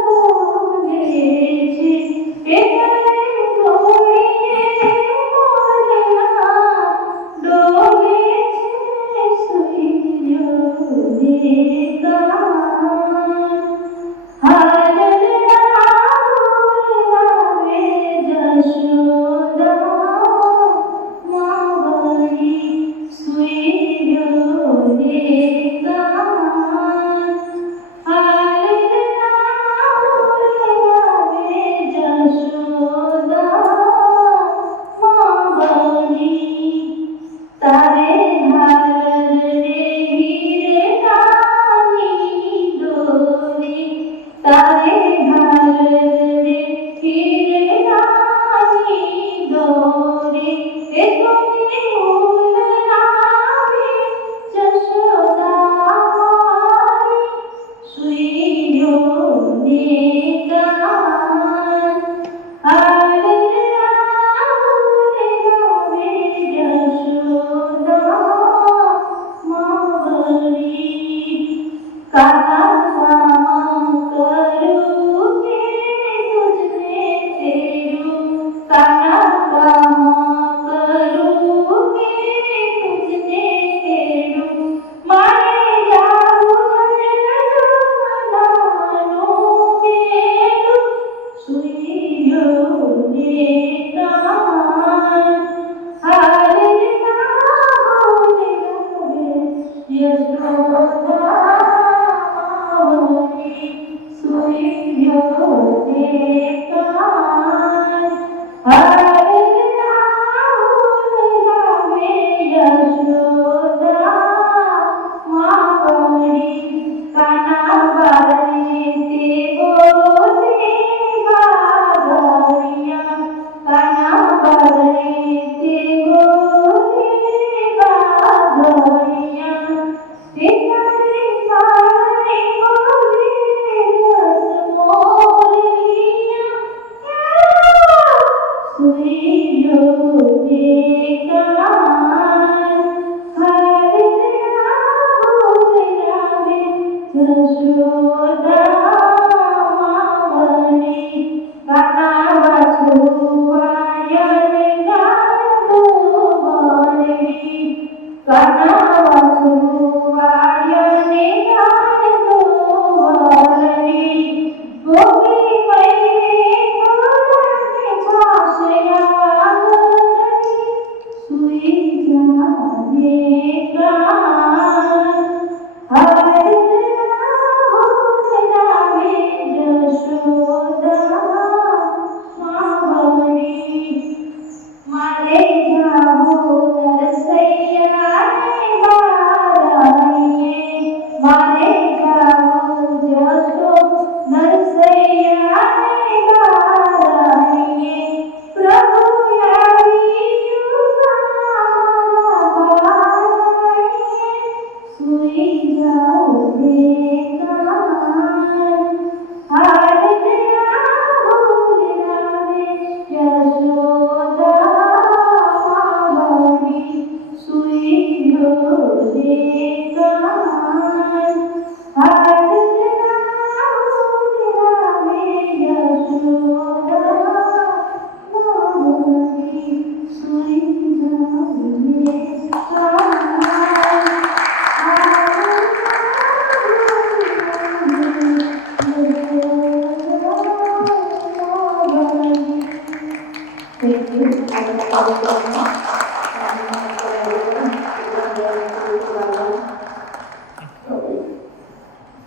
બોલે છે, એ તારે ડોળીને મોરલા ડોલે છે, સૂર્યો દેતા હાલડા બોલાવે જશો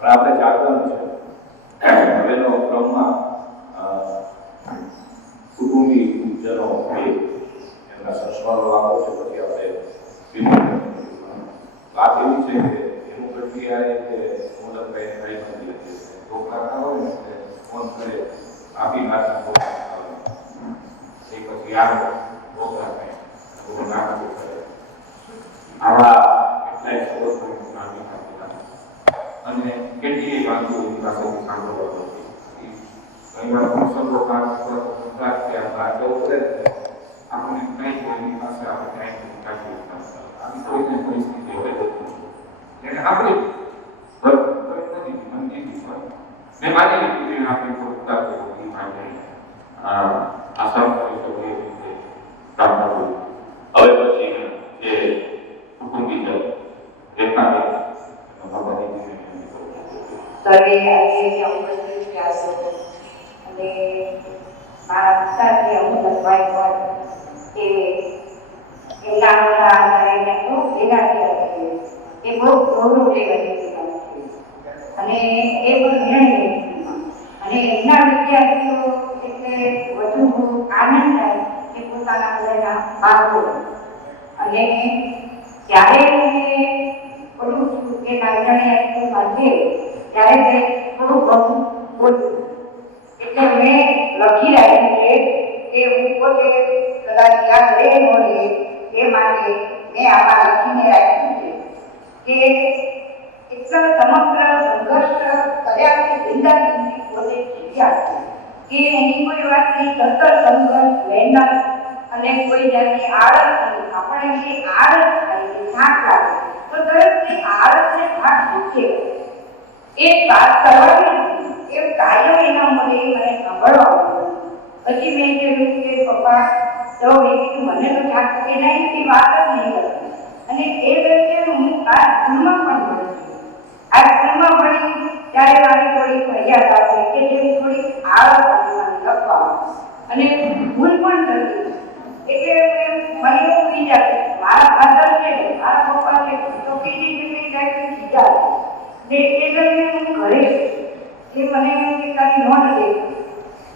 આપણે જાગવાનું છે હવેનો ક્રમમાં કુટુંબીજનો એમના સંસ્કારો આપો છે, પછી આપણે વાત એવી છે કે એનું પ્રક્રિયા એ કે મોદકભાઈ કરી નથી હતી ઢોકળા હોય ને એટલે ફોન કરે આપી નાખતા એ પછી આવે ઢોકળા કંઈ નાખવું કરે આવા કેટલાય સદસ્યો નામી અને કેટલી વાતો પાસેથી સાંભળવા હતી ઘણી વાર સંસર્ગો આપણે કંઈ એની પાસે આપણે ક્યાંય કાઢી આવી કોઈને પરિસ્થિતિ હોય એને આપણે નથી મન કીધી મેં માની લીધું કે આપણે પોતા કરવું માટે આસામ કરી શકીએ રીતે કામ કરવું. હવે પછી જે કુટુંબીજન રેખા સર્વે આજે ઉપસ્થિત થયા છે અને મારા પિતાજી અમૃતભાઈ પણ એમના આધારે ખૂબ ભેગા થયા છે. એ બહુ ગૌરવ લેવાની અને એ બહુ નિર્ણય અને એમના વિદ્યાર્થીઓ એટલે વધુ આનંદ થાય કે પોતાના બધાના બાળકો અને જ્યારે બોલું છું કે નાગરાણી સ્કૂલમાં છે ત્યારે તે થોડું ઘણું બોલ્યું એટલે મેં લખી રાખ્યું છે કે હું પોતે કદાચ યાદ રહે ન રહે એ માટે મેં આમાં લખીને રાખ્યું છે કે એટલા સમગ્ર સંઘર્ષ કર્યા કે જિંદગી પોતે જીવ્યા કે એની કોઈ વાતની સતત સંઘર્ષ મહેનત અને કોઈ જાતની આળસ નહીં. આપણે જે આળસ થાય કે થાક લાગે તો તરત એ આળસને થાક શું કહેવાય એ વાત કરવાની એ કાયમ એના મને સાંભળવા મળ્યું. પછી મેં કીધું કે પપ્પા તો મેં કીધું મને તો થાક કે નહીં એ વાત જ નહીં કરતી અને એ દરમિયાન હું આ સ્કૂલમાં પણ ભણી છું. આ સ્કૂલમાં ભણી ત્યારે મારી થોડી ફરિયાદ આવે કે જે થોડી આળસ હતી મને લખવામાં અને ભૂલ પણ થતી એટલે મને એવું વિચાર મારા ફાધર છે મારા પપ્પા છે તો કીધી નીકળી જાય તો બીજા ને એ દરમિયાન હું ઘરે એ મને તારી નોંધ દે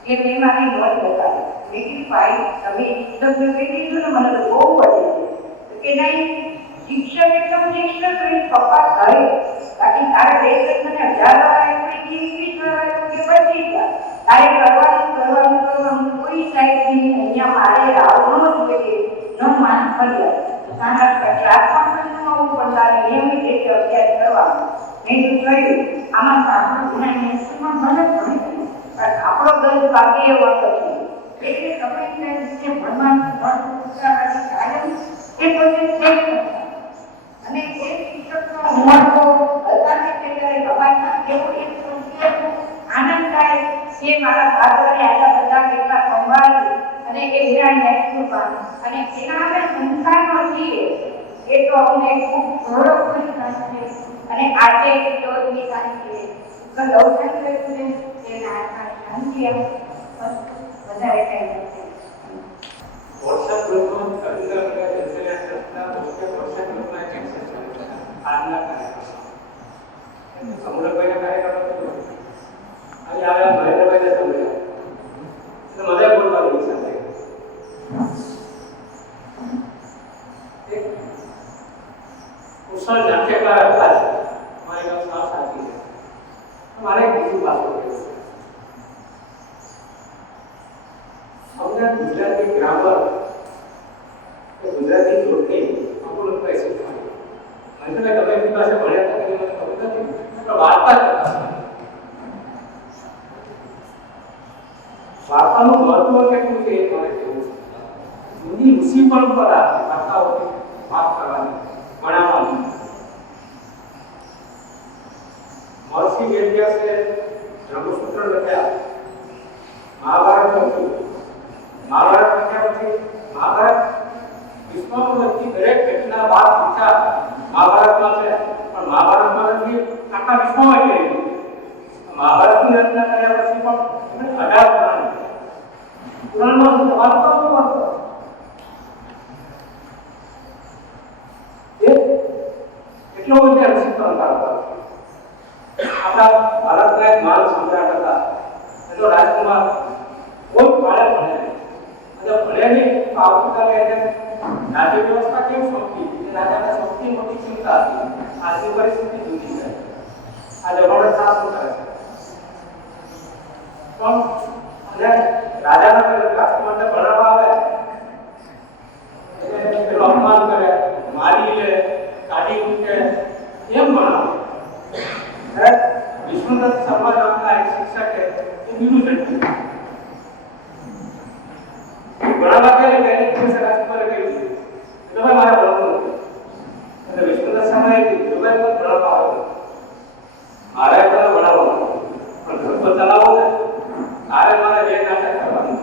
કે મેં મારી નોંધ લગાવી મેં કીધું ભાઈ તમે શબ્દ કહી દીધું ને મને તો બહુ વધે કે નહીં શિક્ષક એકદમ શિક્ષક રહી પપ્પા ઘરે બાકી તારે દેશ મને 1000 વાર એવી 20 વાર કે 25 વાર તારે કરવાનું કોઈ સાઈડથી અહીંયા મારે આવવાનું જ જોઈએ ન માન ફરિયાદ નાના ક્લાસમાં પણ આવવું પણ તારે નિયમિત રીતે અભ્યાસ કરવાનો મેં તો કહ્યું આમાં તો આપણું જ્ઞાન સ્કૂલમાં ભલે ભણી પણ આપણો દર્દ બાકી એવો હતો એટલે તમે જે ભણવાનું કાયમ એ પોતે થઈ અને એ શિક્ષકનો મહત્વ હતાને ત્યારે તમારા કેવું એક આનંદ થાય કે મારા ફાધરે આટલા બધા કેટલા સંભાળી અને એ વિરાણી સ્કૂલમાં અને એના અમે સંસ્કારમાં છીએ એ તો અમને ખૂબ ગૌરવ કરી છે અને આજે ચોથમી તારીખે દર્શન કર્યું છે એના આત્માને શાંતિ આપે વધારે કંઈ નથી. વોટ્સએપ ગ્રુપમાં અંદર જનસંખ્યા વોટ્સએપ ગ્રુપમાં એક આજના કાર્યક્રમ સમુદ્રભાઈના કાર્યક્રમ આજે આવ્યા મહેન્દ્રભાઈને સમજાવ્યા એટલે મજા બોલવાની ઈચ્છા થઈ શિક્ષણ નાટ્યકાર હતા જ. મારી વાત સાવ સાચી છે. મારે એક બીજું પાસું કહેવું છે. અમને ગુજરાતી ગ્રામર કે ગુજરાતી જોડણી અમુક લોકોએ શીખવાડી. મને તમે એમની પાસે ભણ્યા હતા કે મને ખબર નથી, પણ વાર્તા કરતા. વાર્તાનું મહત્વ કેટલું છે એ મારે કહેવું છે. જૂની ઋષિ પરંપરા વાર્તાઓની વાત કરવાની, ભણાવવાની. મહર્ષિ વેદવ્યાસે બ્રહ્મસૂત્ર લખ્યા, મહાભારત લખ્યું. મહાભારત લખ્યા પછી મહાભારત વિશ્વમાં લખતી દરેક ઘટના વાત વિચાર મહાભારતમાં છે, પણ મહાભારતમાં નથી, આખા વિશ્વમાં કહેલી. મહાભારતની રચના કર્યા પછી પણ એમણે 18 પુરાણમાં વાર્તાઓ વાર્તા એટલો બધો ઋષિ પરંપરા હતા. આપણા ભારતના એક મહાન સમ્રાટ હતા, એટલો રાજકુમાર કોઈ બાળક ભણે અને ભણે નહીં તો આવતીકાલે એને રાજ્ય વ્યવસ્થા કેમ સોંપી એ રાજાને સૌથી મોટી ચિંતા હતી. આજની પરિસ્થિતિ જુદી છે. આ જમાનો સાથ કરે છે પણ અને રાજાના રાજકુમારને ભણાવવા આવે એટલે પેલો અપમાન કરે, મારી લે, કાઢી મૂકે, એમ ભણાવે. વિશ્વનાથ શર્મા નામના એક શિક્ષકે એ બીજું જડ્યું ભણાવવા ગયા એટલે એને દિવસે રાજકુમારે કહ્યું તમે મારે ભણવું નથી. અને વિશ્વનાથ શર્માએ કીધું તમે ભણાવવા આવો, મારે તમે ભણાવવાનું પણ ઘર તો ચલાવો ને. તારે મારે બે નાટક કરવાનું,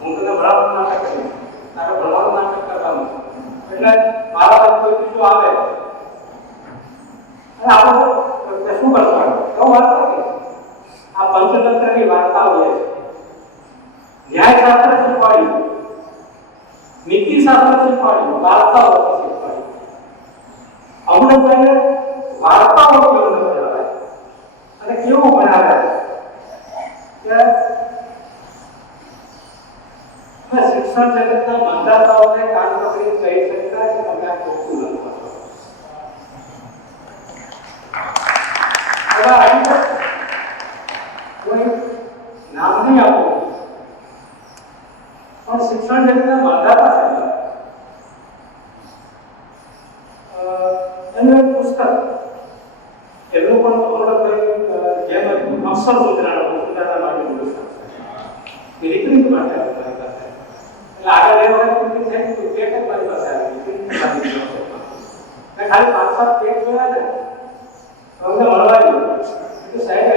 હું તને ભણાવવાનું નાટક કરીશ, તારે ભણવાનું નાટક કરવાનું. એટલે મારા પાસે કોઈ બીજું આવે અને આપણે શું કરવાનું તો વાર્તા આ પંચતંત્રની વાર્તાઓ છે. ન્યાયશાસ્ત્ર શીખવાડ્યું, નીતિશાસ્ત્ર શીખવાડ્યું, વાર્તાઓ શીખવાડ્યું. અમુક વાર્તાઓ કેવું ભણાવે અને કેવું ભણાવે કે શિક્ષણ જગતના મંદાતાઓને કાન પકડી કહી શકતા કે તમે આ ખોટું લખો છો. કોઈ નામ નહીં આપો પણ શિક્ષણ જગતના મંદાતા છે. એનું એક પુસ્તક એમનું પણ જેમ અક્ષર સુધારણા માટે રીકરીત માટે એટલે આગળ એ વખત થાય તો પેટ જ મારી પાસે આવી મેં ખાલી 5-7 પેટ જોયા ને તો અમને મળવા ગયું તો સાહેબ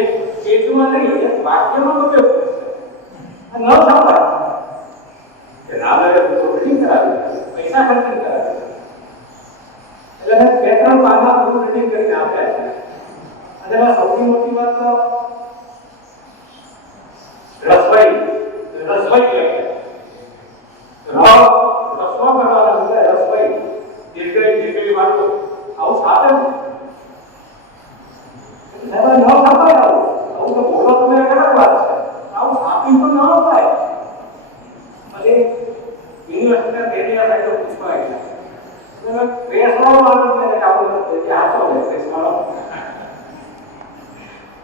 એક પેટમાં નહીં એક વાક્યમાં બધું ન સંભાળ કે ના લડે તો રીડિંગ કરાવી પૈસા ખર્ચી કરાવી એટલે મેં 2-3 પાના બધું રીડિંગ કરીને આપ્યા છે. અને એમાં સૌથી મોટી વાત તો રસોઈ કહેવાય. રસવા કરવાના બદલે રસોઈ દીર્ઘઈ વાતો આવું સાથે ન ખપાય. આવું તો બોલો તમે અલગ વાત છે, આવું સાપી તો ન અપાય. અને યુનિવર્સિટીના કેરિયર સાઈડ પૂછવા એટલે પ્રેસવાળો આનંદ કરે કે આવું નથી હાથો લે પ્રેસવાળો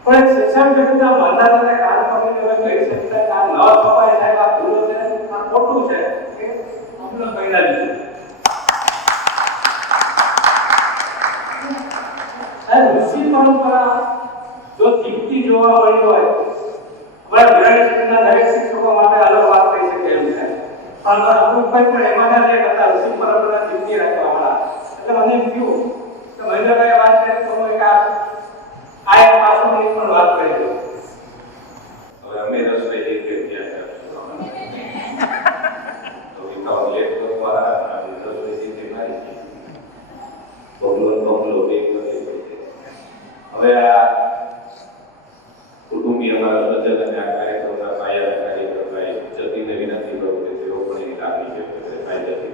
પણ શિક્ષણ જગતના મંદાતાને કાન પકડીને કહી શકતા કે આ ન છપાય સાહેબ આ ભૂલો છે, આ ખોટું છે એ અમને પહેલા લીધું. સાહેબ ઋષિ પરંપરા જો દીપતી જોવા મળી હોય અમારા યુનિવર્સિટીના દરેક શિક્ષકો માટે અલગ વાત થઈ શકે એમ છે. પણ અમુકભાઈ પણ એમાં જ હતા ઋષિ પરંપરા દીપતી રાખવાવાળા. એટલે મને એમ થયું કે મહેન્દ્રભાઈ વાત કરી તો એક આ એક પાસુની પણ વાત કરી દઉં. હવે અમે રસોઈ રીતે ત્યાં તો વિકાસ લેટ દ્વારા રસોઈ રીતે મારી પગલો બે કરી. હવે આ કુટુંબી અમારા સજ્જન અને આ કાર્યક્રમના પાયા કાર્યક્રમમાં જતીને વિનંતી કરું કે તેઓ પણ એની લાગણી વ્યક્ત કરે. ફાયદા છે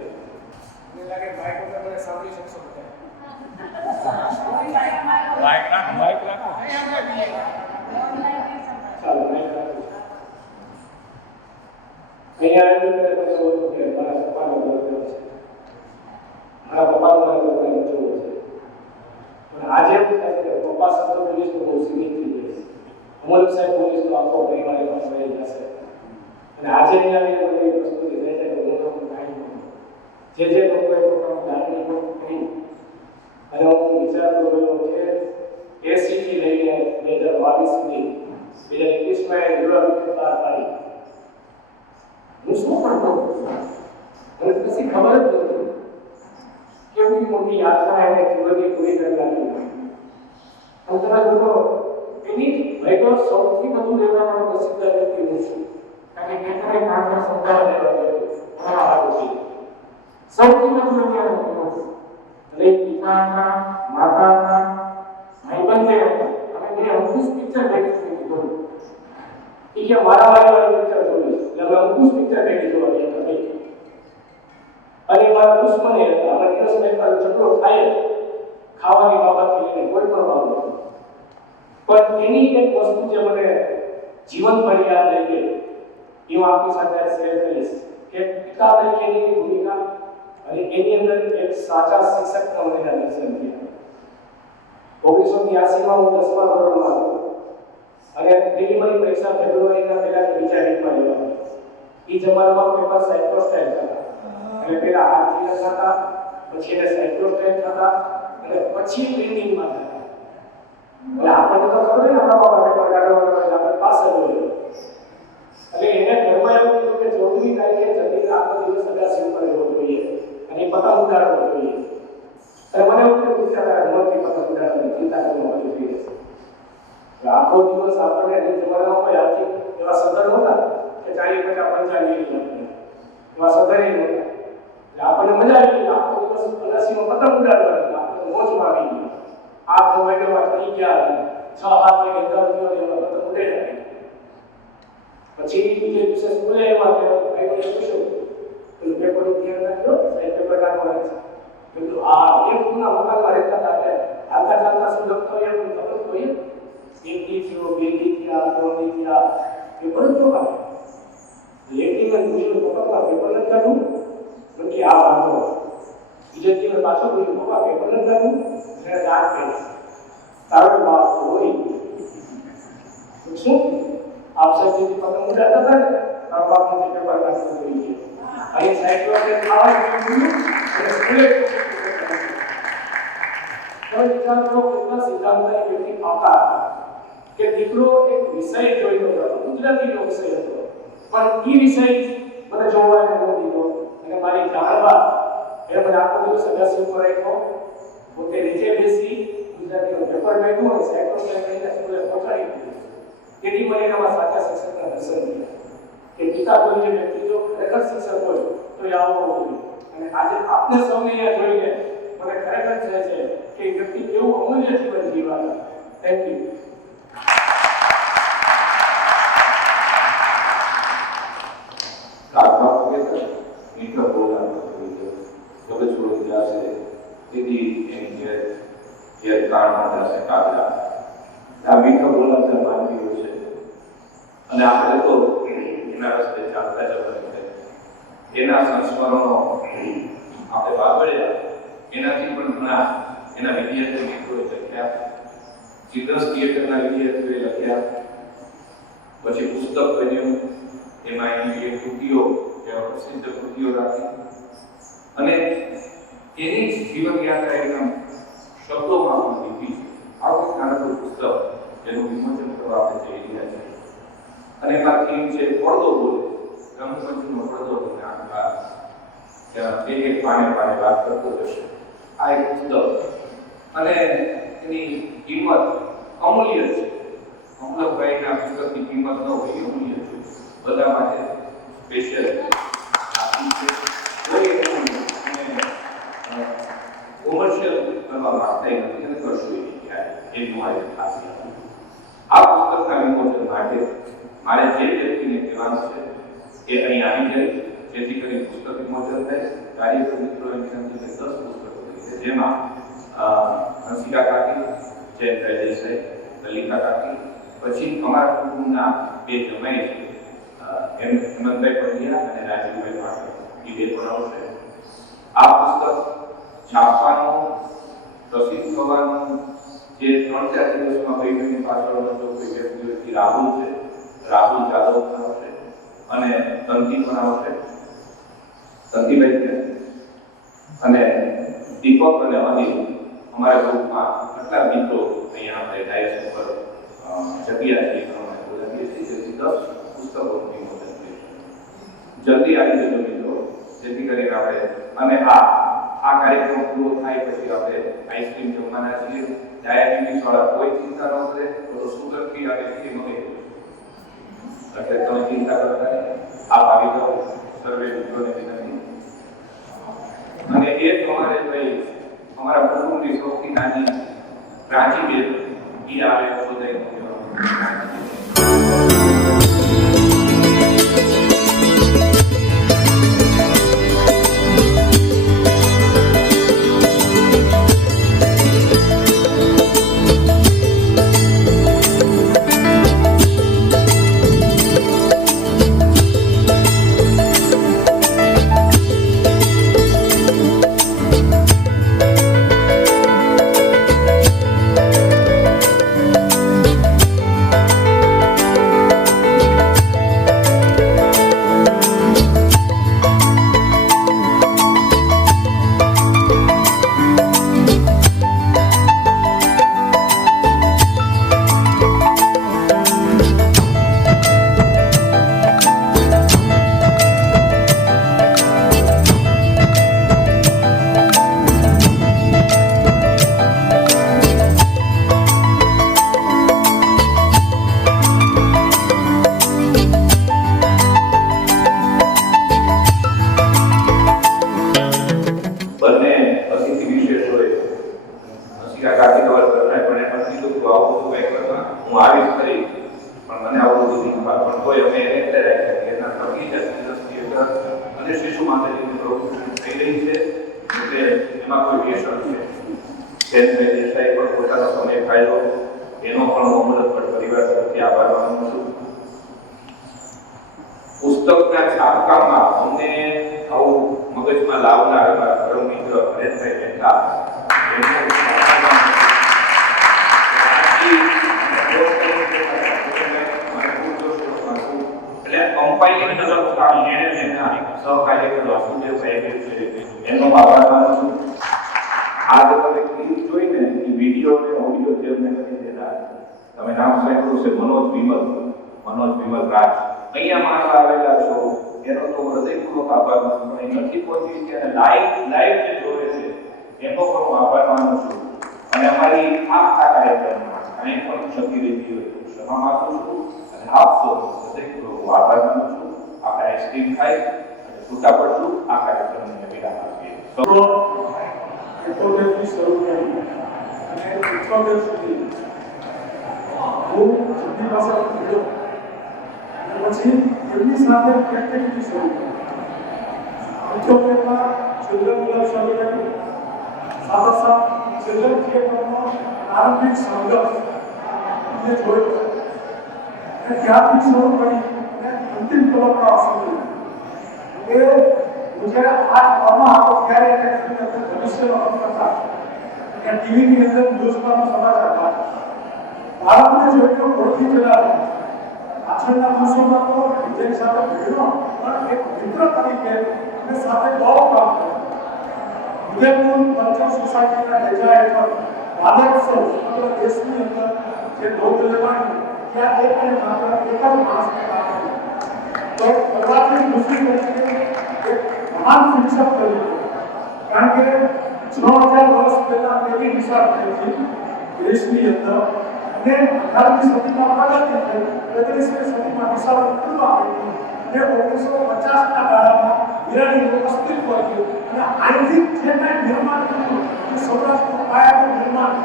મને લાગે માઈક ઉપર મને સાંભળી શકશો બધા. માઈક રાખો ચાલો માઈક રાખો. અહીંયા આવેલું ત્યારે પછી બોલું કે મારા પપ્પાનો બરોબર છે. મારા પપ્પાનો જે લોકોએ પોતાની લાગણી વ્યક્ત કરી અને હું વિચારતો રહ્યો કે 80 થી લઈને 2022 સુધી 2021માં યુવા બહાર પાડી હું શું કરતો મને પછી ખબર જ નથી કેવી મોટી યાત્રા એને જીવનની પૂરી કરી નાખી. અંતરા જોડો એની ભાઈઓ સૌથી વધુ લેવાનો પ્રસિદ્ધ વ્યક્તિ હું છું, કારણ કે કેટલાય કામના સંભાળ લેવા ઘણા આગળ છે. સૌથી વધુ એને એટલે પિતાના માતાના ભાઈબંધે અમે બે અંકુશ પિક્ચર દેખી કીધું એ કે મારા વાળી પિક્ચર જોઈ એટલે અમે અંકુશ પિક્ચર દેખી જોવા ગયા હતા. અને મારા દુશ્મને હતા અમે દિવસમાં એકવાર ઝઘડો થાય જ ખાવાની બાબતથી લઈને કોઈ પણ બાબત. પણ એની એક વસ્તુ જે મને જીવન ભર યાદ રહી ગઈ એ હું આપની સાથે શેર કરીશ કે પિતા તરીકેની ભૂમિકા અને એની અંદર એક સાચા શિક્ષકના મને દર્શન થયા. 1983માં હું 10મા ધોરણમાં હતો અને દિલ્હીમાં પરીક્ષા ફેબ્રુઆરીના પહેલા બીજા વીકમાં લેવાની. એ જમાનામાં પેપર સાયક્લોસ્ટાઇલ હતા અને પેલા હાથથી લખાતા, પછી એને સાયક્લોસ્ટાઇલ થતા અને પછી પ્રિન્ટિંગમાં થતા. એટલે આપણને તો ખબર ને આપણા બાપા પેપર કાઢવાનું આપણે પાસે જોઈએ. એટલે એને ઘરમાં એવું કીધું કે 14મી તારીખે જતી આખો દિવસ અગાસી ઉપર રહેવો જોઈએ અને પતંગ ઉડાડવો જોઈએ. અને મને એવું કીધું કે રમતથી પતંગ ઉડાડવાની ચિંતા કરવાનું બધું થઈ જશે. આખો દિવસ આપણને એ જમાનામાં કોઈ આર્થિક એવા સદર નહોતા કે 40, 50, 45 એવા સદરે નહોતા. એટલે આપણને મજા આવી ગઈ આખો દિવસ અગાસીમાં પતંગ ઉડાડવાની, આપણે મોજમાં આવી ગઈ. આ પ્રોવાઈડરમાં થઈ ગયા 6-7 વાગે ગરમીઓ એમાં પતંગ ઉડે રાખી. પછી બીજે દિવસે સ્કૂલે એમાં કે ભાઈને પૂછ્યું પેલું પેપર ધ્યાન રાખ્યો સાહેબ પેપર કાઢવાનું છે કીધું આ એક ગુના મકાનમાં રહેતા હતા એટલે હાલતા ચાલતા શું લખતો હોય એમ ખબર હોય એકથી થયો, બેથી થયા, 3થી થયા પેપર જ જોવા. એકથી મેં પૂછ્યું પપ્પા પેપર નથી કાઢવું કે આ વાંધો. બીજે દિવસે પાછો પૂછ્યું પપ્પા પેપર નથી કાઢવું એને દાંત કરી તારો બાપ હોય શું આપ સૌથી પતંગ ઉડાડતા હતા ને તારા બાપને પેપર કાઢવું જોઈએ. અહીં સાયકલોને ખાવાનું અને સ્કૂલે કોઈ વિચારતો કેટલા સિદ્ધાંતના વ્યક્તિ આવતા કે દીકરો એક વિષય જોઈતો હતો, ગુજરાતીનો વિષય હતો, પણ એ વિષય મને જોવાને ન દીધો અને મારી જાણવા એ મને આખો દિવસ અગાસી ઉપર રાખ્યો. પોતે નીચે બેસી ગુજરાતીનો પેપર કાઢ્યું અને સાયકલ લઈને સ્કૂલે પહોંચાડી દીધું. તેથી મને એમાં સાચા શિક્ષકના દર્શન થયા કે પિતા કોઈ જે વ્યક્તિ જો ખરેખર શિક્ષક હોય તો એ આવો હોય. અને આજે આપને સૌને અહીંયા જોઈને મને ખરેખર થાય છે કે વ્યક્તિ કેવું અમૂલ્ય જીવન જીવવાનું. Thank you. મિત્ર બોલવા જગત છોડી જશે તેથી એની જે કાળમાં જશે કાગડા આ મિત્ર બોલવા માનવીઓ છે અને આપણે તો એના રસ્તે ચાલતા જવાનું છે. એના સંસ્મરણો આપણે વાપર્યા એનાથી પણ ઘણા એના વિદ્યાર્થી મિત્રોએ લખ્યા, ચિલ્ડ્રન્સ થિયેટરના વિદ્યાર્થીઓએ લખ્યા, પછી પુસ્તક બન્યું એમાં એની એક કૃતિઓ પ્રસિદ્ધ કૃતિઓ રાખી અને એની જીવન યાત્રા એકદમ શબ્દોમાં પણ લીધી છે. આવું નાનકડું પુસ્તક જેનું વિમોચન કરવા આપણે જઈ રહ્યા છીએ અને એમાં થીમ છે પડદો બોલે. રંગમંચનો પડદો તમને આખા એક પાને વાત કરતો જશે. આ એક પુસ્તક અને એની કિંમત અમૂલ્ય છે. અમલકભાઈના પુસ્તકની કિંમત ન હોય અમૂલ્ય છે બધા માટે સ્પેશિયલ કોમર્શિયલ કરવા માંગતા નથી અને કરશું એનું મારી ખાસિયત. આ પુસ્તકના વિમોચન માટે મારે જે વ્યક્તિને કહેવાનું છે એ અહીં આવી જાય જેથી કરી પુસ્તક વિમોચન થાય. કાર્યકર મિત્રોએ વિનંતી 10 પુસ્તકો છે જેમાં હંસિકા કાકી, જયંત દેસાઈ, લલિતા કાકી, પછી અમારા કુટુંબના 2 જમાઈ છે હેમંતભાઈ પંડ્યા અને રાજીવભાઈ પાટણ એ 2 પણ આવશે. આ પુસ્તક છાપવાનું પ્રસિદ્ધ થવાનું જે 3-4 દિવસમાં ભાઈની પાછળનો જો કોઈ વ્યક્તિ રાહુલ છે, રાહુલ જાદવ પણ આવશે અને તંતી પણ આવશે. તંતીભાઈ અને દીપક અને અનિલ અમારા ગ્રુપમાં આટલા મિત્રો અહીંયા આપણે ડાયસ ઉપર જગ્યા છે એ પ્રમાણે બોલાવીએ છીએ જેથી 10 પુસ્તકોનું વિમોચન કરીશું. જલ્દી આવી જજો મિત્રો, જેથી કરીને આપણે અને આ કાર્યક્રમ પૂરો થાય પછી આપણે આઈસ્ક્રીમ જમવાના છીએ. ડાયાબિટીસ વાળા કોઈ ચિંતા ન કરે, તો સુગર ફ્રી આવે એ મગે એટલે તમે ચિંતા કરતા નહીં. આપ આવી જાઓ, સર્વે મિત્રોને વિનંતી. અને એ તમારે ભાઈ અમારા કુટુંબની સૌથી નાની પ્રાચી બેન એ આવે તો પુસ્તકના છાપકામમાં અમને આવું મગજમાં લાવનાર અમારા પરમ મિત્ર હરેશભાઈ મહેતા કમ્પાઇલિંગ કરવાનું કામ સહકાર્યકર વાસુદેવભાઈ એનો આભાર માનું છું. આ જે તમે ક્લિપ જોઈને એ વિડીયો અને ઓડિયો જે અમને કરી દેતા, તમે નામ સાંભળ્યું છે મનોજ વિમલ રાજ, અહીંયા મારવા આવેલા છો એનો તો હૃદયપૂર્વક આભાર માનું છું. પણ નથી પહોંચી ત્યારે લાઈવ જે જોવે છે એનો પણ હું આભાર માનું છું. અને અમારી આખા કાર્યક્રમમાં કંઈ પણ ક્ષતિ રહેતી હોય તો ક્ષમા માંગુ છું અને આપ સૌ હૃદયપૂર્વક હું આભાર માનું છું. આપણે આઈસ્ક્રીમ ખાઈ અને છૂટા પડશું. આ કાર્યક્રમને વિરામ આપીએ. શરૂ કરી અને 78 સુધી હું જૂની ભાષા શીખ્યો અને પછી એમની સાથે પ્રેક્ટિકલી શરૂ કરી. 78માં ચિલ્ડ્રન ક્લબ શરૂ કરી, સાથોસાથ ચિલ્ડ્રન થિયેટરનો પ્રારંભિક સંઘર્ષ જે જોયો અને ત્યારથી શરૂ કરી અને અંતિમ તબક્કા સુધી એ હું જ્યારે આ ફોર્મમાં હતો ત્યારે ભવિષ્યનો કરતા કે ટીવીની અંદર ન્યૂઝમાં સમાચાર હતા. ભારતને જો એટલો ઓળખી ચલાવે પાછળના દિવસોમાં તો વિજય સાથે ભેગો પણ એક મિત્ર તરીકે અને સાથે બહુ કામ કર્યું. ઉદયપુર કલ્ચર સોસાયટીના નેજા હેઠળ વાદોત્સવ સમગ્ર દેશની અંદર જે નોંધ લેવાની ત્યાં એક અને માત્ર એક જ માણસને કામ કર્યું. તો કલાકની ખુશી તરીકે એક મહાન શિક્ષક તરીકે, કારણ કે 6000 વર્ષ પહેલા તેની નિશાળ થઈ હતી દેશની અંદર અને 18મી સદીમાં પ્રગતિ થઈ, 35મી સદીમાં નિશાળો ખુલ્લા આવી અને 1950ના ગાળામાં વિરાણીનું અસ્તિત્વ થયું અને અહીંથી જે કંઈ નિર્માણ થયું એ સૌરાષ્ટ્રનું કાયાનું નિર્માણ.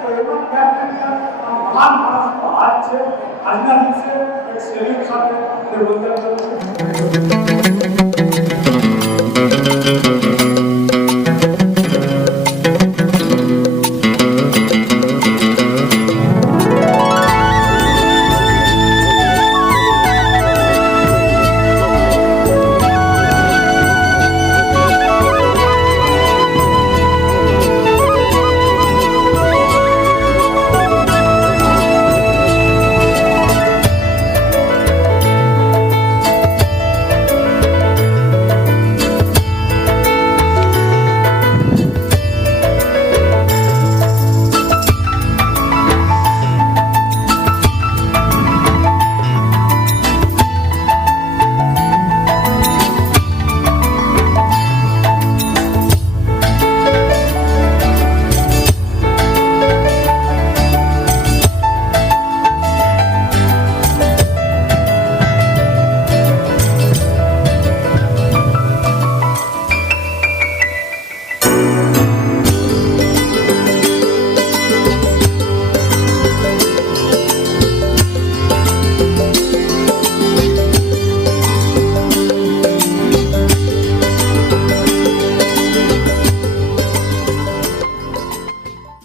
તો એમાં ક્યાંક ને ક્યાંક આ મહાન માણસનો હાથ છે. આજના દિવસે એક સેલ્યુટ સાથે વંદન કરું છું.